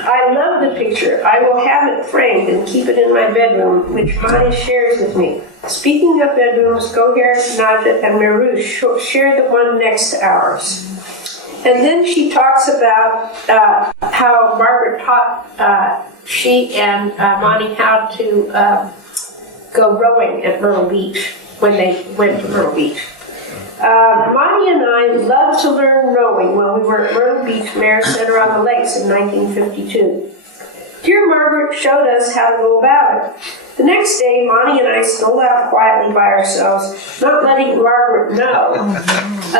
I love the picture. I will have it framed and keep it in my bedroom, which Monty shares with me. Speaking of bedrooms, Go Here, Naja, and Marush shared the one next to ours. And then she talks about how Margaret taught she and Monty how to go rowing at Myrtle Beach when they went to Myrtle Beach. Monty and I loved to learn rowing when we were at Myrtle Beach Mare Center on the Lakes in 1952. Dear Margaret showed us how to go about it. The next day, Monty and I stole out quietly by ourselves, not letting Margaret know,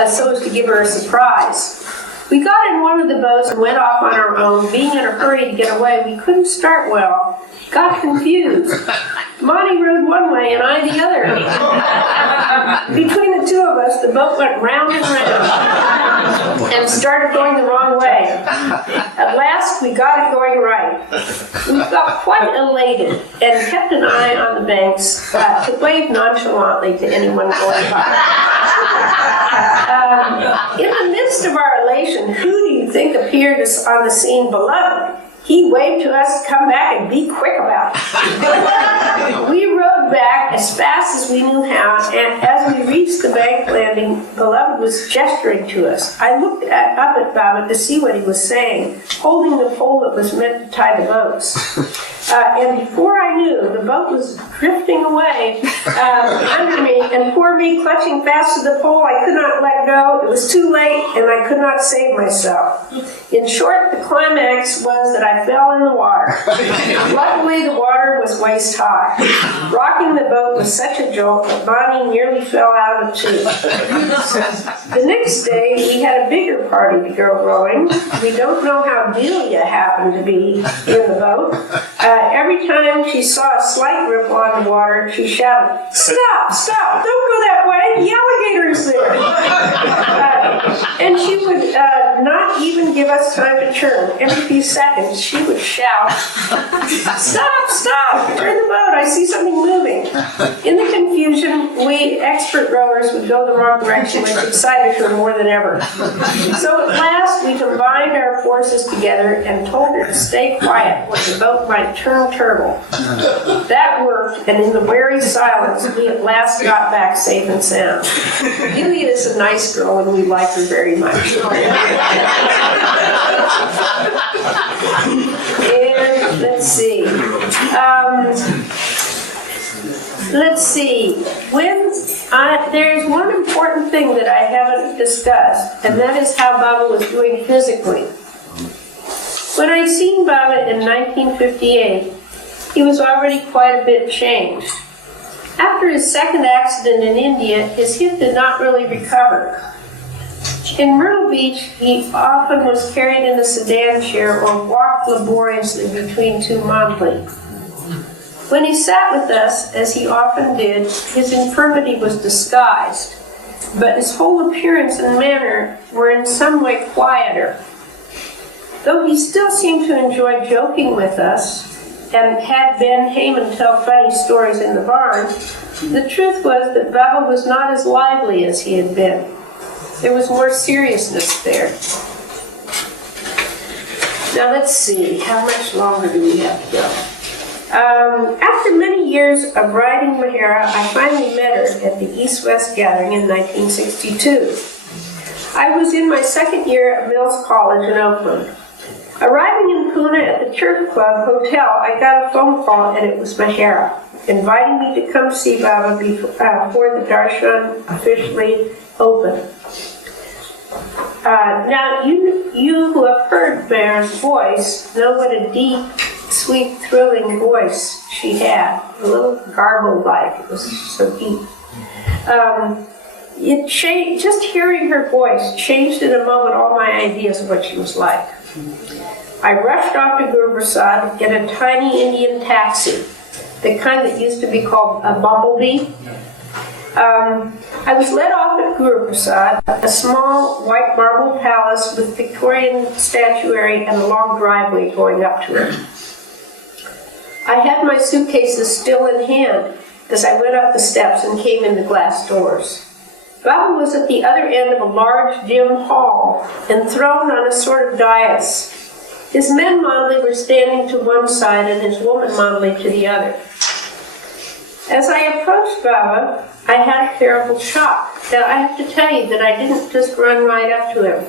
so as to give her a surprise. We got in one of the boats and went off on our own. Being in a hurry to get away, we couldn't start well. Got confused. Monty rowed one way and I the other. Between the two of us, the boat went round and round and started going the wrong way. At last, we got it going right. We got quite elated and kept an eye on the banks to wave nonchalantly to anyone going by. In the midst of our elation, who do you think appeared on the scene? Beloved. He waved to us to come back and be quick about it. We rode back as fast as we knew how, and as we reached the bank landing, Beloved was gesturing to us. I looked up at Baba to see what he was saying, holding the pole that was meant to tie the boats. And before I knew, the boat was drifting away under me, and poor me clutching fast to the pole, I could not let go. It was too late, and I could not save myself. In short, the climax was that I fell in the water. Luckily, the water was waist high. Rocking the boat was such a jolt that Bonnie nearly fell out of tube. The next day, we had a bigger party to go rowing. We don't know how Delia happened to be in the boat. Every time she saw a slight ripple on the water, she shouted, "Stop, stop, don't go that way, the alligator's there." And she would not even give us time to turn. Every few seconds, she would shout, "Stop, stop, turn the boat, I see something moving." In the confusion, we expert rowers would go the wrong direction, which excited her more than ever. So at last, we combined our forces together and told her to stay quiet or the boat might turn turtle. That worked, and in the wary silence, we at last got back safe and sound. Delia is a nice girl, and we like her very much. And let's see. There's one important thing that I haven't discussed, and that is how Baba was doing physically. When I seen Baba in 1958, he was already quite a bit changed. After his second accident in India, his hip did not really recover. In Myrtle Beach, he often was carried in a sedan chair or walked laboriously between two mandali. When he sat with us, as he often did, his infirmity was disguised, but his whole appearance and manner were in some way quieter. Though he still seemed to enjoy joking with us, and had Ben Heyman tell funny stories in the barn, the truth was that Baba was not as lively as he had been. There was more seriousness there. Now let's see, how much longer do we have to go? After many years of writing Mehera, I finally met her at the East-West Gathering in 1962. I was in my second year at Mills College in Oakland. Arriving in Pune at the Turf Club Hotel, I got a phone call, and it was Mehera, inviting me to come see Baba before the darshan officially opened. Now, you who have heard Mehera's voice know what a deep, sweet, thrilling voice she had, a little garbled-like. It was so deep. It changed. Just hearing her voice changed in a moment all my ideas of what she was like. I rushed off to Guru Prasad in a tiny Indian taxi, the kind that used to be called a bumblebee. I was led off at Guru Prasad, a small white marble palace with Victorian statuary and a long driveway going up to it. I had my suitcases still in hand as I went up the steps and came in the glass doors. Baba was at the other end of a large, dim hall, enthroned on a sort of dais. His men mandali were standing to one side and his woman mandali to the other. As I approached Baba, I had a terrible shock. Now, I have to tell you that I didn't just run right up to him,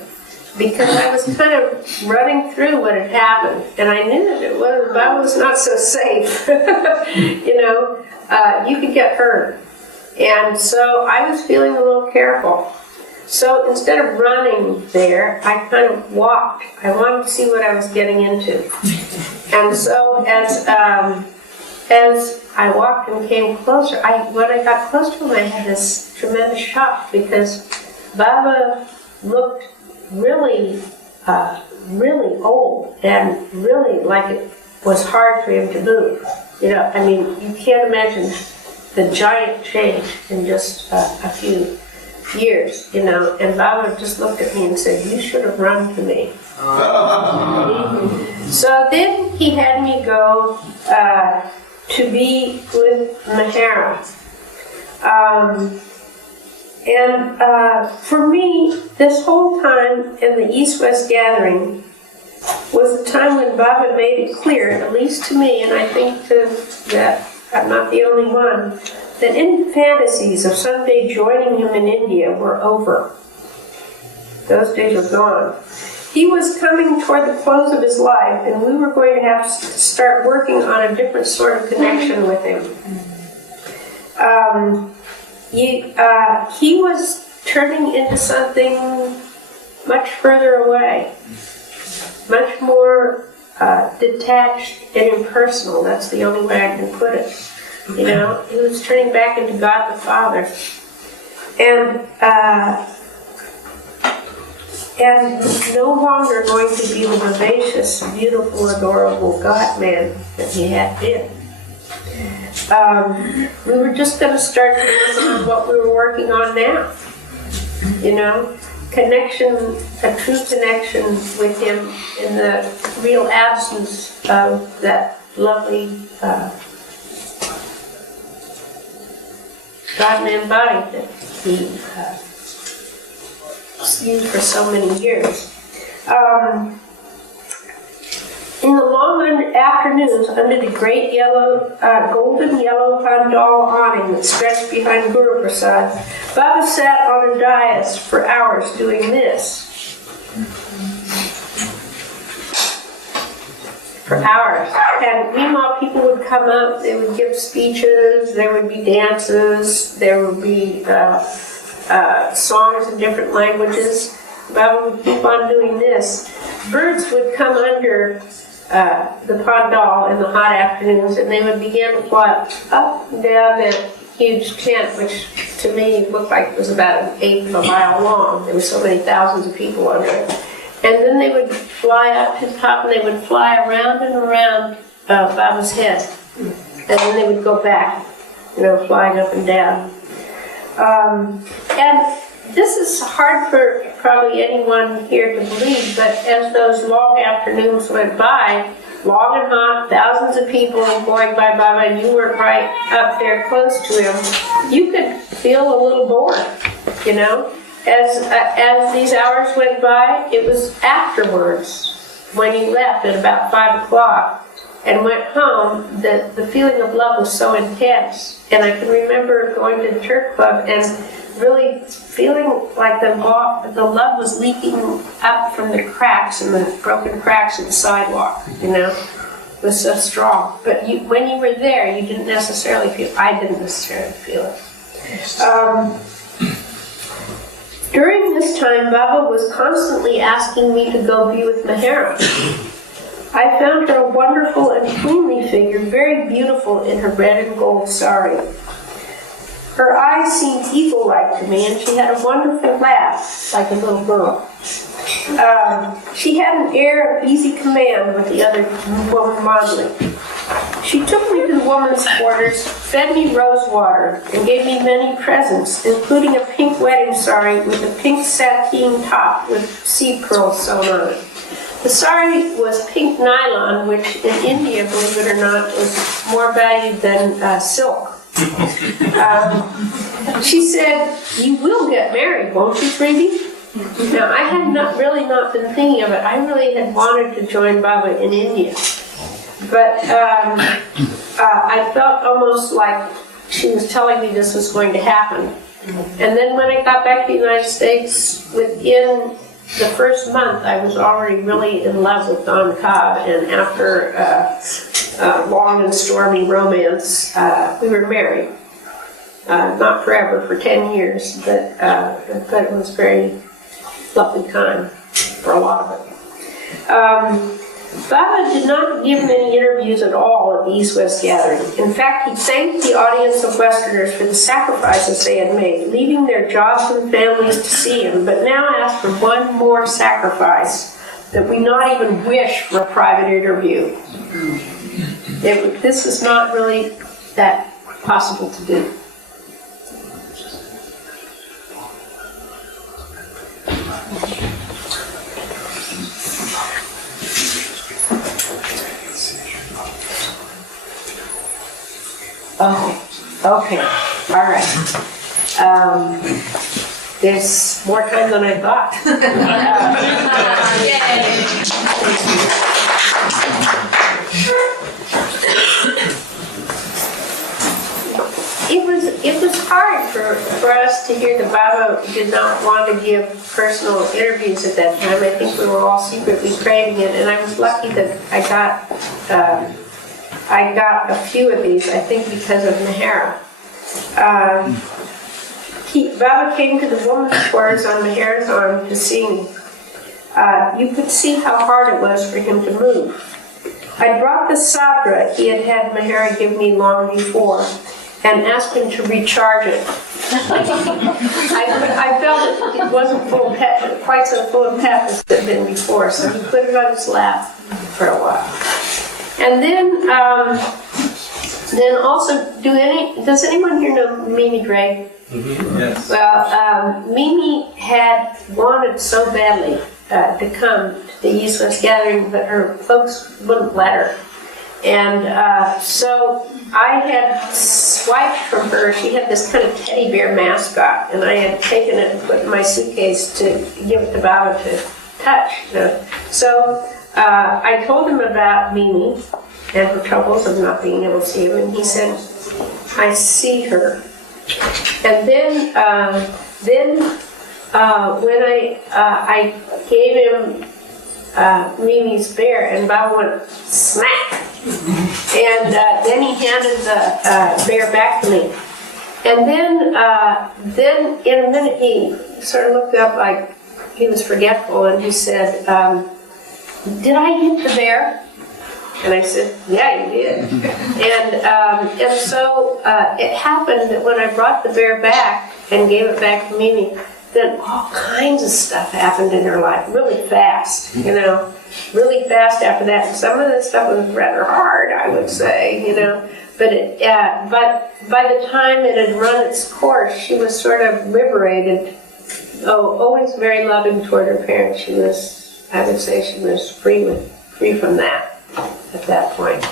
because I was kind of running through what had happened, and I knew that Baba was not so safe. You could get hurt. And so I was feeling a little careful. So instead of running there, I kind of walked. I wanted to see what I was getting into. And so as I walked and came closer, when I got close to him, I had this tremendous shock, because Baba looked really, really old, and really like it was hard for him to move. You can't imagine the giant change in just a few years, and Baba just looked at me and said, "You should have run to me." So then he had me go to be with Mehera. For me, this whole time in the East-West Gathering, was the time when Baba made it clear, at least to me, and I think that I'm not the only one, that any fantasies of someday joining him in India were over. Those days were gone. He was coming toward the close of his life, and we were going to have to start working on a different sort of connection with him. He was turning into something much further away, much more detached and impersonal. That's the only way I can put it. You know, he was turning back into God the Father, and no longer going to be the vivacious, beautiful, adorable God man that he had been. We were just going to start working on what we were working on now. You know, connection, a true connection with him in the real absence of that lovely God-man body that he used for so many years. In the long afternoons, under the great golden yellow pandal awning that stretched behind Guru Prasad, Baba sat on a dais for hours doing this. For hours. And meanwhile, people would come up, they would give speeches, there would be dances, there would be songs in different languages. Baba would keep on doing this. Birds would come under the pandal in the hot afternoons, and they would begin to fly up and down that huge tent, which to me looked like it was about an eighth of a mile long. There were so many thousands of people under it. And then they would fly up to the top, and they would fly around and around Baba's head. And then they would go back, you know, flying up and down. And this is hard for probably anyone here to believe, but as those long afternoons went by, long and hot, thousands of people going by Baba, and you weren't right up there close to him, you could feel a little bored, you know? As these hours went by, it was afterwards, when he left at about 5 o'clock and went home, that the feeling of love was so intense. And I can remember going to the Turk Club and really feeling like the love was leaking up from the cracks and the broken cracks in the sidewalk, you know? It was so strong. But when you were there, you didn't necessarily feel, I didn't necessarily feel it. During this time, Baba was constantly asking me to go be with Mehera. I found her a wonderful and queenly figure, very beautiful in her red and gold sari. Her eyes seemed eagle-like to me, and she had a wonderful laugh, like a little girl. She had an air of easy command with the other woman modeling. She took me to the women's quarters, fed me rose water, and gave me many presents, including a pink wedding sari with a pink sateen top with seed pearls sewn on it. The sari was pink nylon, which in India, believe it or not, is more valued than silk. She said, "You will get married, won't you, Freebie?" Now, I had not been thinking of it. I really had wanted to join Baba in India. But I felt almost like she was telling me this was going to happen. And then when I got back to the United States, within the first month, I was already really in love with Diane Cobb. And after a long and stormy romance, we were married. Not forever, for 10 years, but it was a very lovely time for a lot of it. Baba did not give many interviews at all at the East-West gathering. In fact, he thanked the audience of Westerners for the sacrifices they had made, leaving their jobs and families to see him, but now asked for one more sacrifice, that we not even wish for a private interview. This is not really that possible to do. Oh, okay, all right. there's more time than I thought. It was hard for us to hear that Baba did not want to give personal interviews at that time. I think we were all secretly craving it, and I was lucky that I got a few of these, I think because of Meher. Baba came to the woman's quarters on Meher's arm to see me. You could see how hard it was for him to move. I brought the sabra he had had Meher give me long before and asked him to recharge it. I felt it wasn't quite so full of pep as it had been before, so he put it on his lap for a while. And then also, does anyone here know Mimi Gray? Mm-hmm. Yes. Well, Mimi had wanted so badly to come to the East West Gathering, but her folks wouldn't let her. And so I had swiped from her. She had this kind of teddy bear mascot, and I had taken it and put it in my suitcase to give it to Baba to touch. So I told him about Mimi and her troubles of not being able to see him, and he said, I see her. And then when I gave him Mimi's bear, and Baba went smack. And then he handed the bear back to me. And then in a minute he sort of looked up like he was forgetful, and he said, did I hit the bear? And I said, yeah, you did. And so it happened that when I brought the bear back and gave it back to Mimi, then all kinds of stuff happened in her life really fast, really fast after that. And some of the stuff was rather hard, I would say, But by the time it had run its course, she was sort of liberated. Always very loving toward her parents. I would say she was free from that at that point.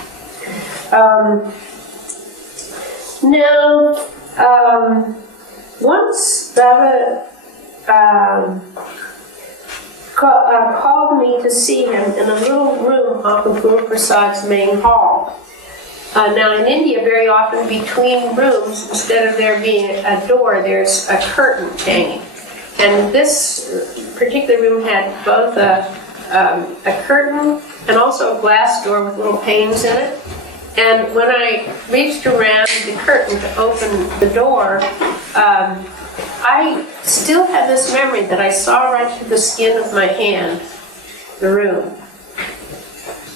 Once Baba called me to see him in a little room off of Guru Prasad's main hall. Now in India, very often between rooms, instead of there being a door, there's a curtain hanging. And this particular room had both a curtain and also a glass door with little panes in it. And when I reached around the curtain to open the door, I still have this memory that I saw right through the skin of my hand, the room.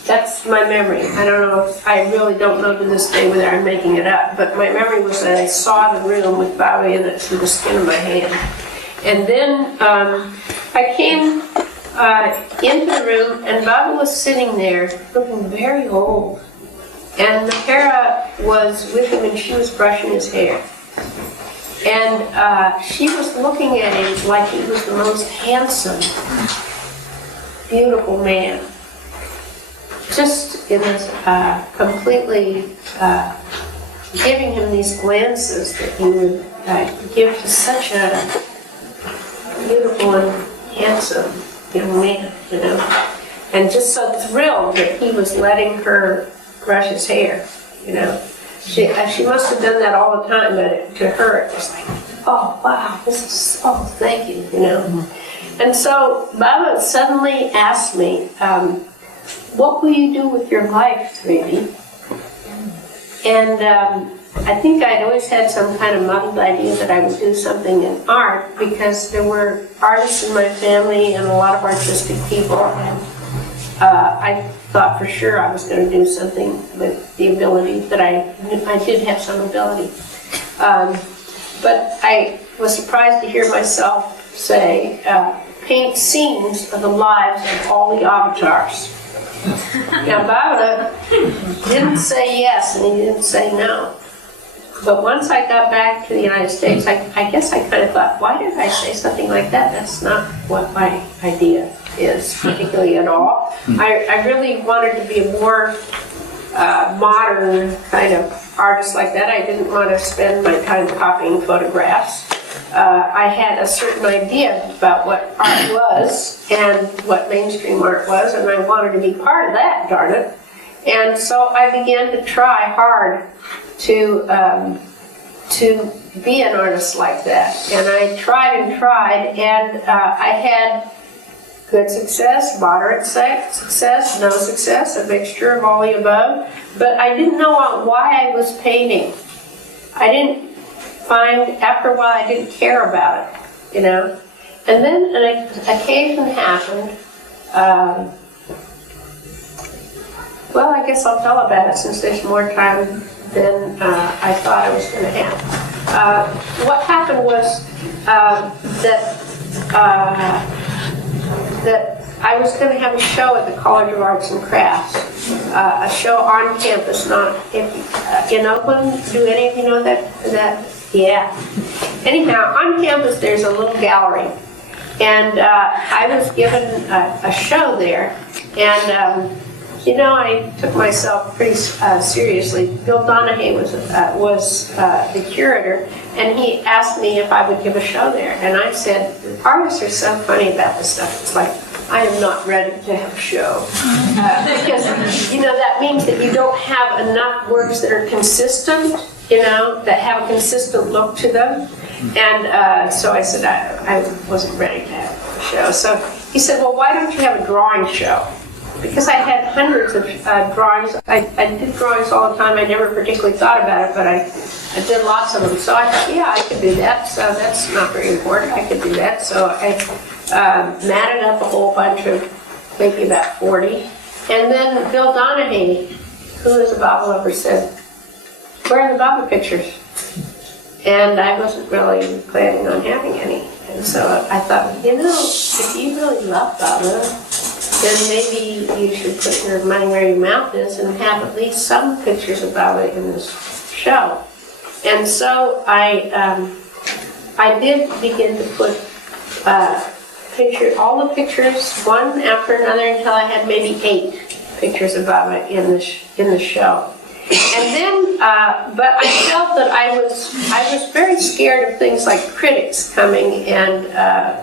That's my memory. I really don't know to this day whether I'm making it up, but my memory was that I saw the room with Baba in it through the skin of my hand. And then I came into the room, and Baba was sitting there looking very old. And Meher was with him, and she was brushing his hair. And she was looking at him like he was the most handsome, beautiful man. Just in this completely giving him these glances that he would give to such a beautiful and handsome young man, and just so thrilled that he was letting her brush his hair, She must have done that all the time, but to her it was like, oh wow, thank you, And so Baba suddenly asked me, what will you do with your life, 3D? And I think I'd always had some kind of muddled idea that I would do something in art, because there were artists in my family and a lot of artistic people, and I thought for sure I was going to do something with the ability that I did have some ability. But I was surprised to hear myself say, paint scenes of the lives of all the avatars. Now Baba didn't say yes and he didn't say no. But once I got back to the United States, I guess I kind of thought, why did I say something like that? That's not what my idea is, particularly at all. I really wanted to be a more modern kind of artist like that. I didn't want to spend my time copying photographs. I had a certain idea about what art was and what mainstream art was, and I wanted to be part of that, darn it. And so I began to try hard to be an artist like that. And I tried, and I had good success, moderate success, no success, a mixture of all the above. But I didn't know why I was painting. I didn't find, after a while, I didn't care about it, you know. And then an occasion happened. Well, I guess I'll tell about it since there's more time than I thought I was going to have. What happened was that I was going to have a show at the College of Arts and Crafts, a show on campus, not in Oakland. Do any of you know that? Yeah. Anyhow, on campus there's a little gallery, and I was given a show there, and you know, I took myself pretty seriously. Bill Donahue was the curator, and he asked me if I would give a show there. And I said, artists are so funny about this stuff. It's like, I am not ready to have a show. Because, you know, that means that you don't have enough works that are consistent, you know, that have a consistent look to them. And so I said, I wasn't ready to have a show. So he said, well, why don't you have a drawing show? Because I had hundreds of drawings. I did drawings all the time. I never particularly thought about it, but I did lots of them. So I thought, yeah, I could do that. So that's not very important. I could do that. So I matted up a whole bunch of, maybe about 40. And then Bill Donahue, who is a Baba lover, said, where are the Baba pictures? And I wasn't really planning on having any. And so I thought, you know, if you really love Baba, then maybe you should put your money where your mouth is and have at least some pictures of Baba in this show. And so I did begin to put all the pictures, one after another, until I had maybe 8 pictures of Baba in the show. And then, but I felt that I was very scared of things like critics coming and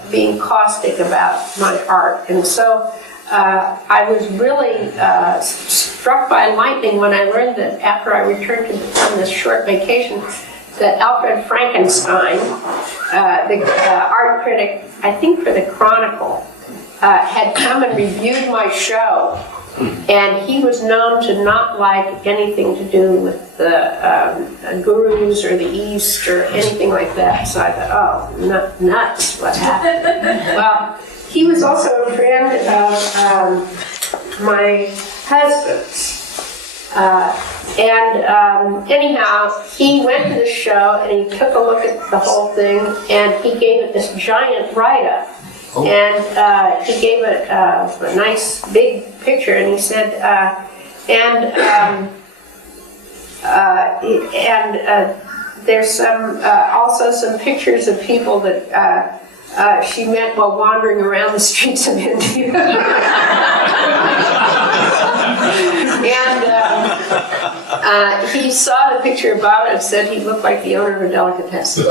being caustic about my art. And so I was really struck by lightning when I learned that after I returned from this short vacation, that Alfred Frankenstein, the art critic, I think for the Chronicle, had come and reviewed my show. And he was known to not like anything to do with the gurus or the East or anything like that. So I thought, oh, nuts, what happened? Well, he was also a friend of my husband's. Anyhow, he went to the show and he took a look at the whole thing and he gave it this giant write-up. Oh. And he gave it a nice big picture and he said, there's some also some pictures of people that she met while wandering around the streets of India. And he saw the picture of Baba and said he looked like the owner of a delicatessen.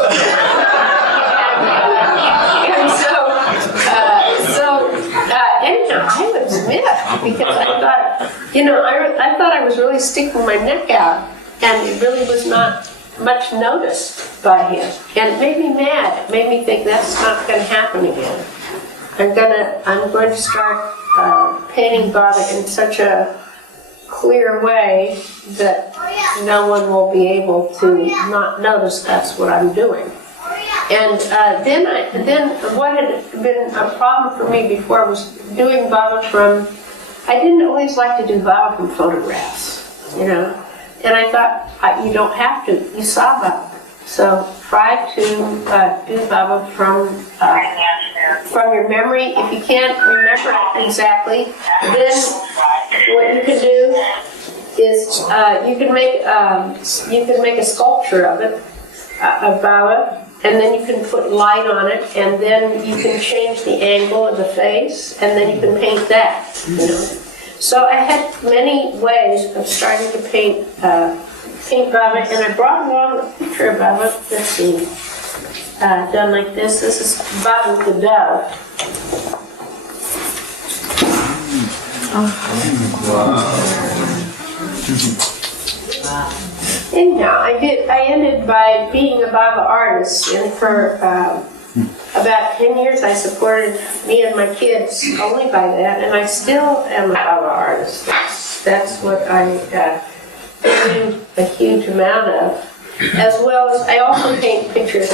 Anyhow, I was miffed because I thought, you know, I thought I was really sticking my neck out, and it really was not much noticed by him. And it made me mad. It made me think that's not going to happen again. I'm going to start painting Baba in such a clear way that no one will be able to not notice that's what I'm doing. And then what had been a problem for me before was doing Baba from, I didn't always like to do Baba from photographs, you know. And I thought, you don't have to, you saw Baba. So try to do Baba from your memory. If you can't remember it exactly, then what you can do is you can make a sculpture of it, of Baba. And then you can put light on it, and then you can change the angle of the face, and then you can paint that. You know? So I had many ways of starting to paint Baba, and I brought along a picture of Baba. Let's see. done like this. This is Baba with the dove. Anyhow, I ended by being a Baba artist, and for about 10 years I supported me and my kids only by that, and I still am a Baba artist. That's what I do a huge amount of. As well as I also paint pictures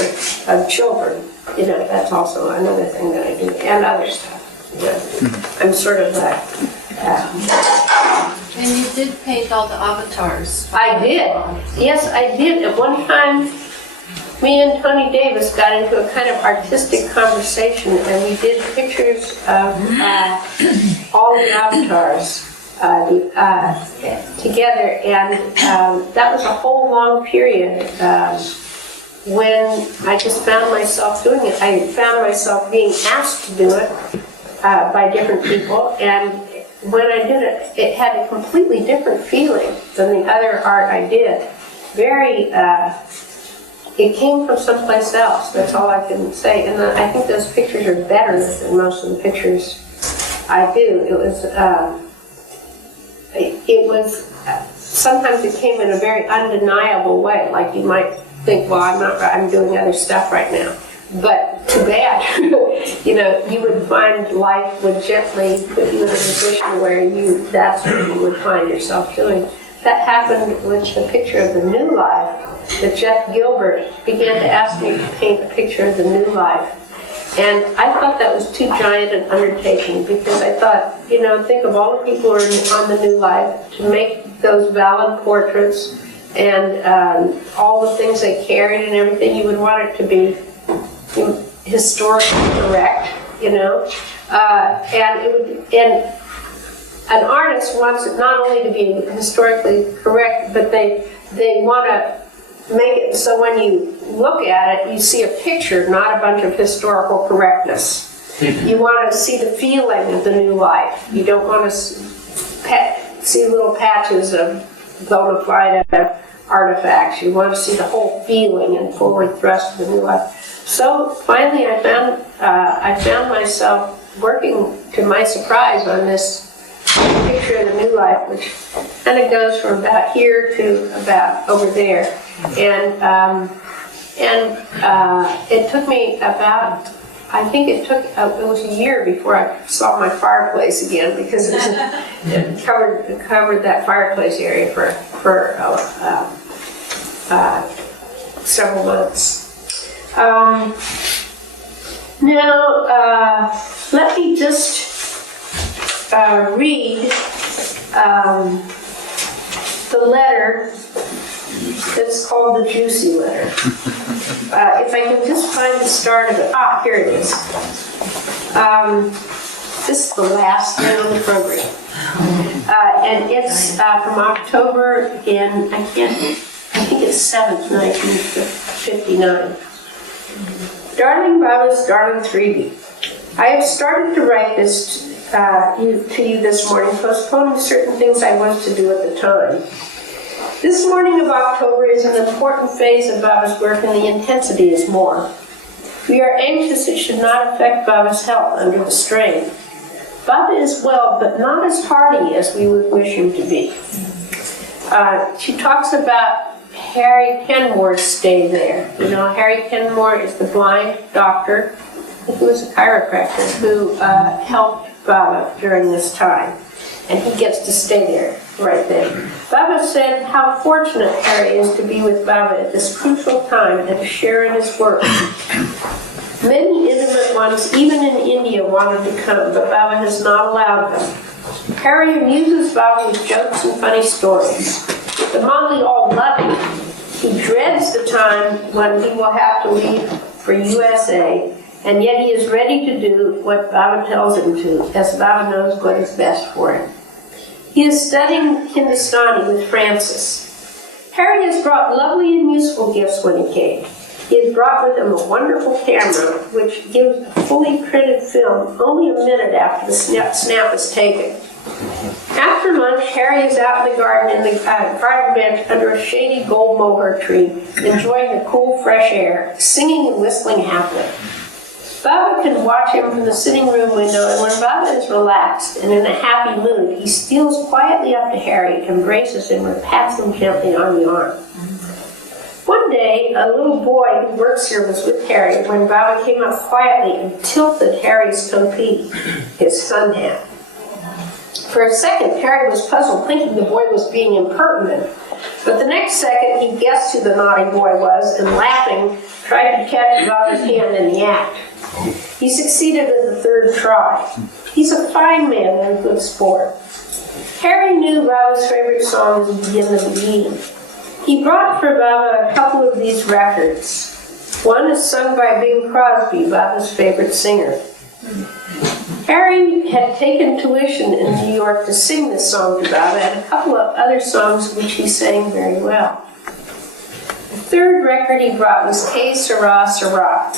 of children. You know, that's also another thing that I do, and other stuff. You know, I'm sort of like. And you did paint all the avatars. I did. Yes, I did. At one time, me and Tony Davis got into a kind of artistic conversation, and we did pictures of all the avatars together, and that was a whole long period when I just found myself doing it. I found myself being asked to do it by different people, and when I did it, it had a completely different feeling than the other art I did. It came from someplace else, that's all I can say. And I think those pictures are better than most of the pictures I do. Sometimes it came in a very undeniable way, like you might think, well, I'm doing other stuff right now. But too bad, you know, you would find life would gently put you in a position where that's what you would find yourself doing. That happened with the picture of the new life, that Jeff Gilbert began to ask me to paint a picture of the new life. And I thought that was too giant an undertaking, because I thought, you know, think of all the people who are on the new life, to make those valid portraits and all the things they carried and everything, you would want it to be historically correct, you know, and an artist wants it not only to be historically correct, but they want to make it so when you look at it, you see a picture, not a bunch of historical correctness. You want to see the feeling of the new life. You don't want to see little patches of bona fide artifacts. You want to see the whole feeling and forward thrust of the new life. So finally, I found myself working, to my surprise, on this picture of the new life, which kind of goes from about here to about over there, and it took me about, I think it was a year before I saw my fireplace again, because it covered that fireplace area for several months. Now, let me just read the letter that's called the Juicy Letter. If I can just find the start of it. Here it is. This is the last thing on the program. And it's from October I think it's 7th, 1959. Darling Baba's darling 3D, I have started to write this to you this morning, postponing certain things I was to do at the time. This morning of October is an important phase of Baba's work, and the intensity is more. We are anxious it should not affect Baba's health under the strain. Baba is well, but not as hearty as we would wish him to be. She talks about Harry Kenmore's stay there. You know, Harry Kenmore is the blind doctor who was a chiropractor who helped Baba during this time. And he gets to stay there right then. Baba said how fortunate Harry is to be with Baba at this crucial time and to share in his work. Many intimate ones, even in India, wanted to come, but Baba has not allowed them. Harry amuses Baba with jokes and funny stories. The Mali all love him. He dreads the time when he will have to leave for USA, and yet he is ready to do what Baba tells him to, as Baba knows what is best for him. He is studying Hindustani with Francis. Harry has brought lovely and useful gifts when he came. He has brought with him a wonderful camera, which gives a fully printed film only a minute after the snap is taken. After lunch, Harry is out in the garden garden bench under a shady gold mohair tree, enjoying the cool, fresh air, singing and whistling happily. Baba can watch him from the sitting room window, and when Baba is relaxed and in a happy mood, he steals quietly up to Harry, embraces him, and pats him gently on the arm. One day, a little boy who works here was with Harry when Baba came up quietly and tilted Harry's toupee, his sun hat. For a second, Harry was puzzled, thinking the boy was being impertinent. But the next second, he guessed who the naughty boy was, and laughing, tried to catch Baba's hand in the act. He succeeded in the third try. He's a fine man and a good sport. Harry knew Baba's favorite songs would begin the beginning. He brought for Baba a couple of these records. One is sung by Bing Crosby, Baba's favorite singer. Harry had taken tuition in New York to sing this song to Baba and a couple of other songs which he sang very well. The third record he brought was Que Sera Sera,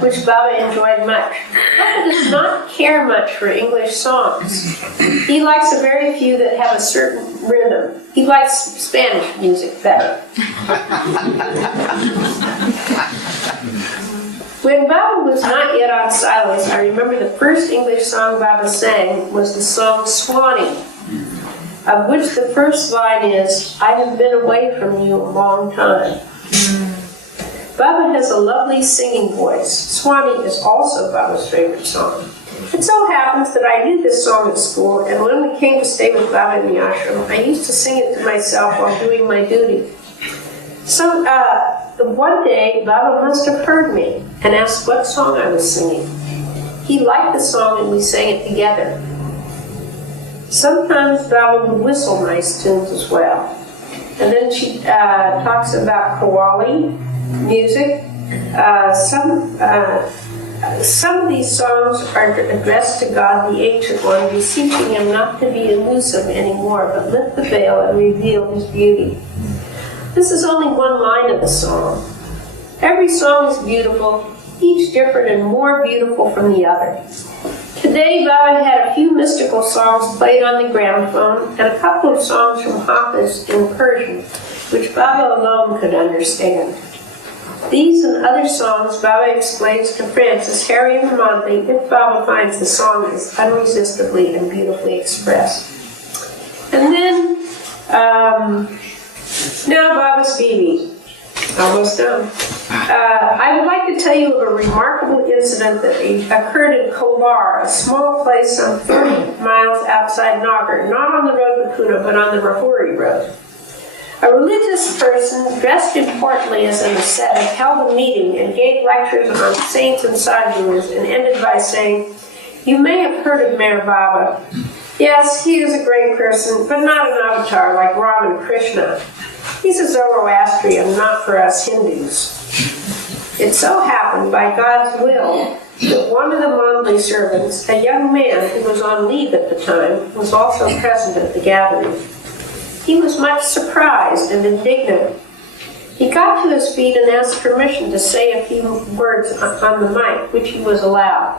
which Baba enjoyed much. Baba does not care much for English songs. He likes a very few that have a certain rhythm. He likes Spanish music better. When Baba was not yet on silence, I remember the first English song Baba sang was the song Swanee, of which the first line is, I have been away from you a long time. Baba has a lovely singing voice. Swanee is also Baba's favorite song. It so happens that I knew this song at school, and when we came to stay with Baba in the ashram, I used to sing it to myself while doing my duty. So, one day, Baba must have heard me and asked what song I was singing. He liked the song and we sang it together. Sometimes Baba would whistle nice tunes as well. And then she talks about Qawwali music. Some of these songs are addressed to God, the Ancient One, beseeching him not to be elusive anymore, but lift the veil and reveal his beauty. This is only one line of the song. Every song is beautiful, each different and more beautiful from the other. Today, Baba had a few mystical songs played on the gramophone and a couple of songs from Hafiz in Persian, which Baba alone could understand. These and other songs Baba explains to Francis, Harry, and Monty if Baba finds the song is unresistably and beautifully expressed. And then, now Baba's Bibi. Almost done. I would like to tell you of a remarkable incident that occurred in Kolar, a small place some 30 miles outside Nagar, not on the road to Pune, but on the Rahuri road. A religious person, dressed importantly as an ascetic, held a meeting and gave lectures on saints and sadhus and ended by saying, "You may have heard of MeherBaba. Yes, he is a great person, but not an avatar like Ram and Krishna. He's a Zoroastrian, not for us Hindus." It so happened, by God's will, that one of the Mondley servants, a young man who was on leave at the time, was also present at the gathering. He was much surprised and indignant. He got to his feet and asked permission to say a few words on the mic, which he was allowed.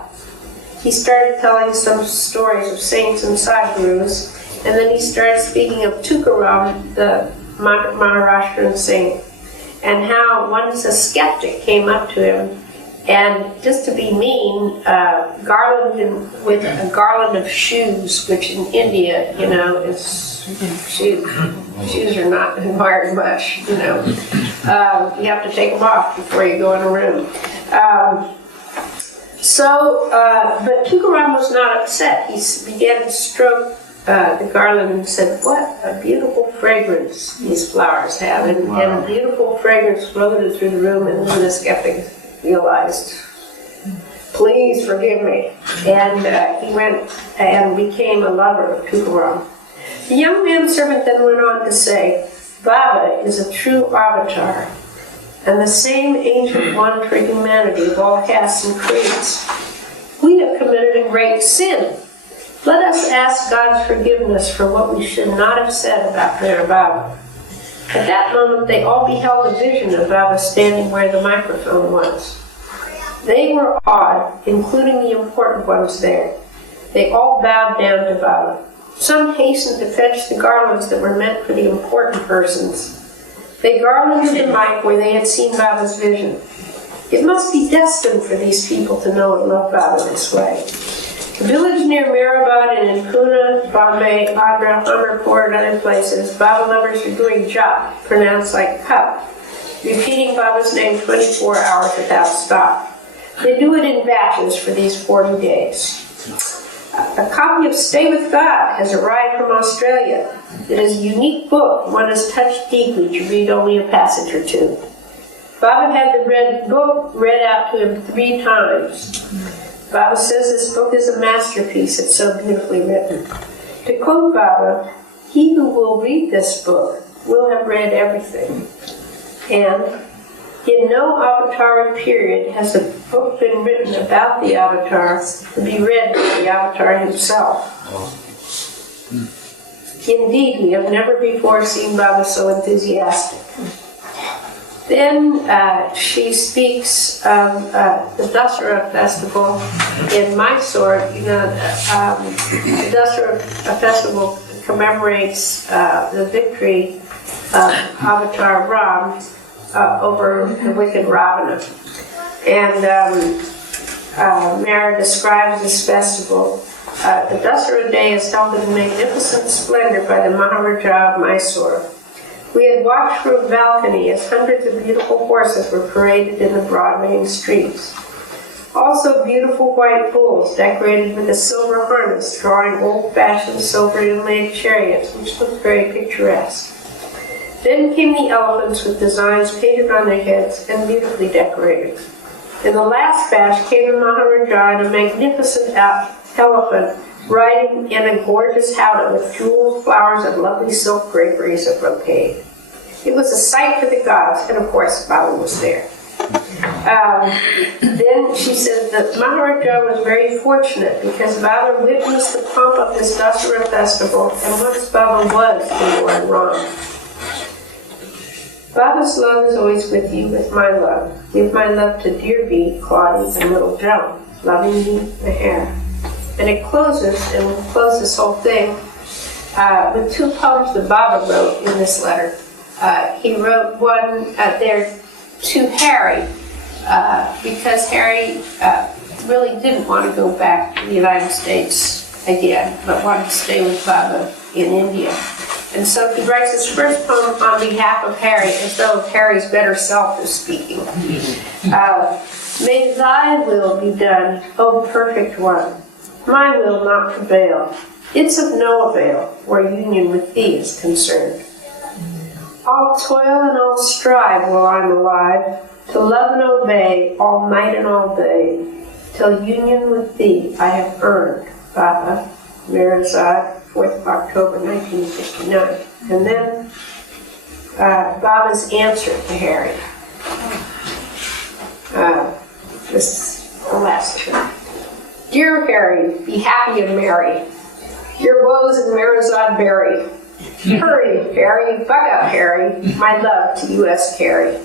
He started telling some stories of saints and sadhus, and then he started speaking of Tukaram, the Maharashtrian saint, and how once a skeptic came up to him and, just to be mean, garlanded him with a garland of shoes, which in India, you know, is shoes are not admired much, you know. You have to take them off before you go in a room. But Tukaram was not upset. He began to stroke the garland and said, "What a beautiful fragrance these flowers have." And a beautiful fragrance floated through the room, and then the skeptic realized, "Please forgive me." And he went and became a lover of Tukaram. The young manservant then went on to say, "Baba is a true avatar, and the same Ancient One for humanity of all castes and creeds. We have committed a great sin. Let us ask God's forgiveness for what we should not have said about MeherBaba." At that moment, they all beheld a vision of Baba standing where the microphone was. They were awed, including the important ones there. They all bowed down to Baba. Some hastened to fetch the garlands that were meant for the important persons. They garlanded the mic where they had seen Baba's vision. It must be destined for these people to know and love Baba this way. The village near Meherabad and in Pune, Bombay, Agra, Amarpur, and other places, Baba lovers are doing jap, pronounced like cup, repeating Baba's name 24 hours without stop. They do it in batches for these 40 days. A copy of Stay with God has arrived from Australia. It is a unique book one is touched deeply to read only a passage or two. Baba had the book read out to him 3 times. Baba says this book is a masterpiece. It's so beautifully written. To quote Baba, he who will read this book will have read everything. And in no avatar period has a book been written about the avatar to be read by the avatar himself. Indeed, we have never before seen Baba so enthusiastic. Then she speaks of the Dasara festival in Mysore. The Dasara festival commemorates the victory of Avatar Ram over the wicked Ravana. And Mara describes this festival. The Dasara day is held in magnificent splendor by the Maharaja of Mysore. We had watched from a balcony as hundreds of beautiful horses were paraded in the broad main streets. Also beautiful white bulls decorated with a silver harness drawing old-fashioned silver inlaid chariots, which looked very picturesque. Then came the elephants with designs painted on their heads and beautifully decorated. In the last batch came the Maharaja and a magnificent elephant riding in a gorgeous howdah with jewels, flowers, and lovely silk draperies of brocade. It was a sight for the gods, and of course Baba was there. Then she said that Maharaja was very fortunate because Baba witnessed the pomp of this Dasara festival, and once Baba was the Lord Ram. Baba's love is always with you, with my love. Give my love to dear Bee, Claudie, and little Joan. Lovingly, Meher. And it closes, and we'll close this whole thing, with 2 poems that Baba wrote in this letter. He wrote one there to Harry, because Harry really didn't want to go back to the United States again, but wanted to stay with Baba in India. And so he writes his first poem on behalf of Harry, as though Harry's better self is speaking. May thy will be done, O perfect one. My will not prevail. It's of no avail where union with thee is concerned. I'll toil and I'll strive while I'm alive, to love and obey all night and all day, till union with thee I have earned. Baba, Meherzad, 4th of October, 1959. And then Baba's answer to Harry. This is the last one. Dear Harry, be happy and merry. Your woes in Meherzad bury. Hurry, Harry, buck up, Harry. My love to U.S. Carrie.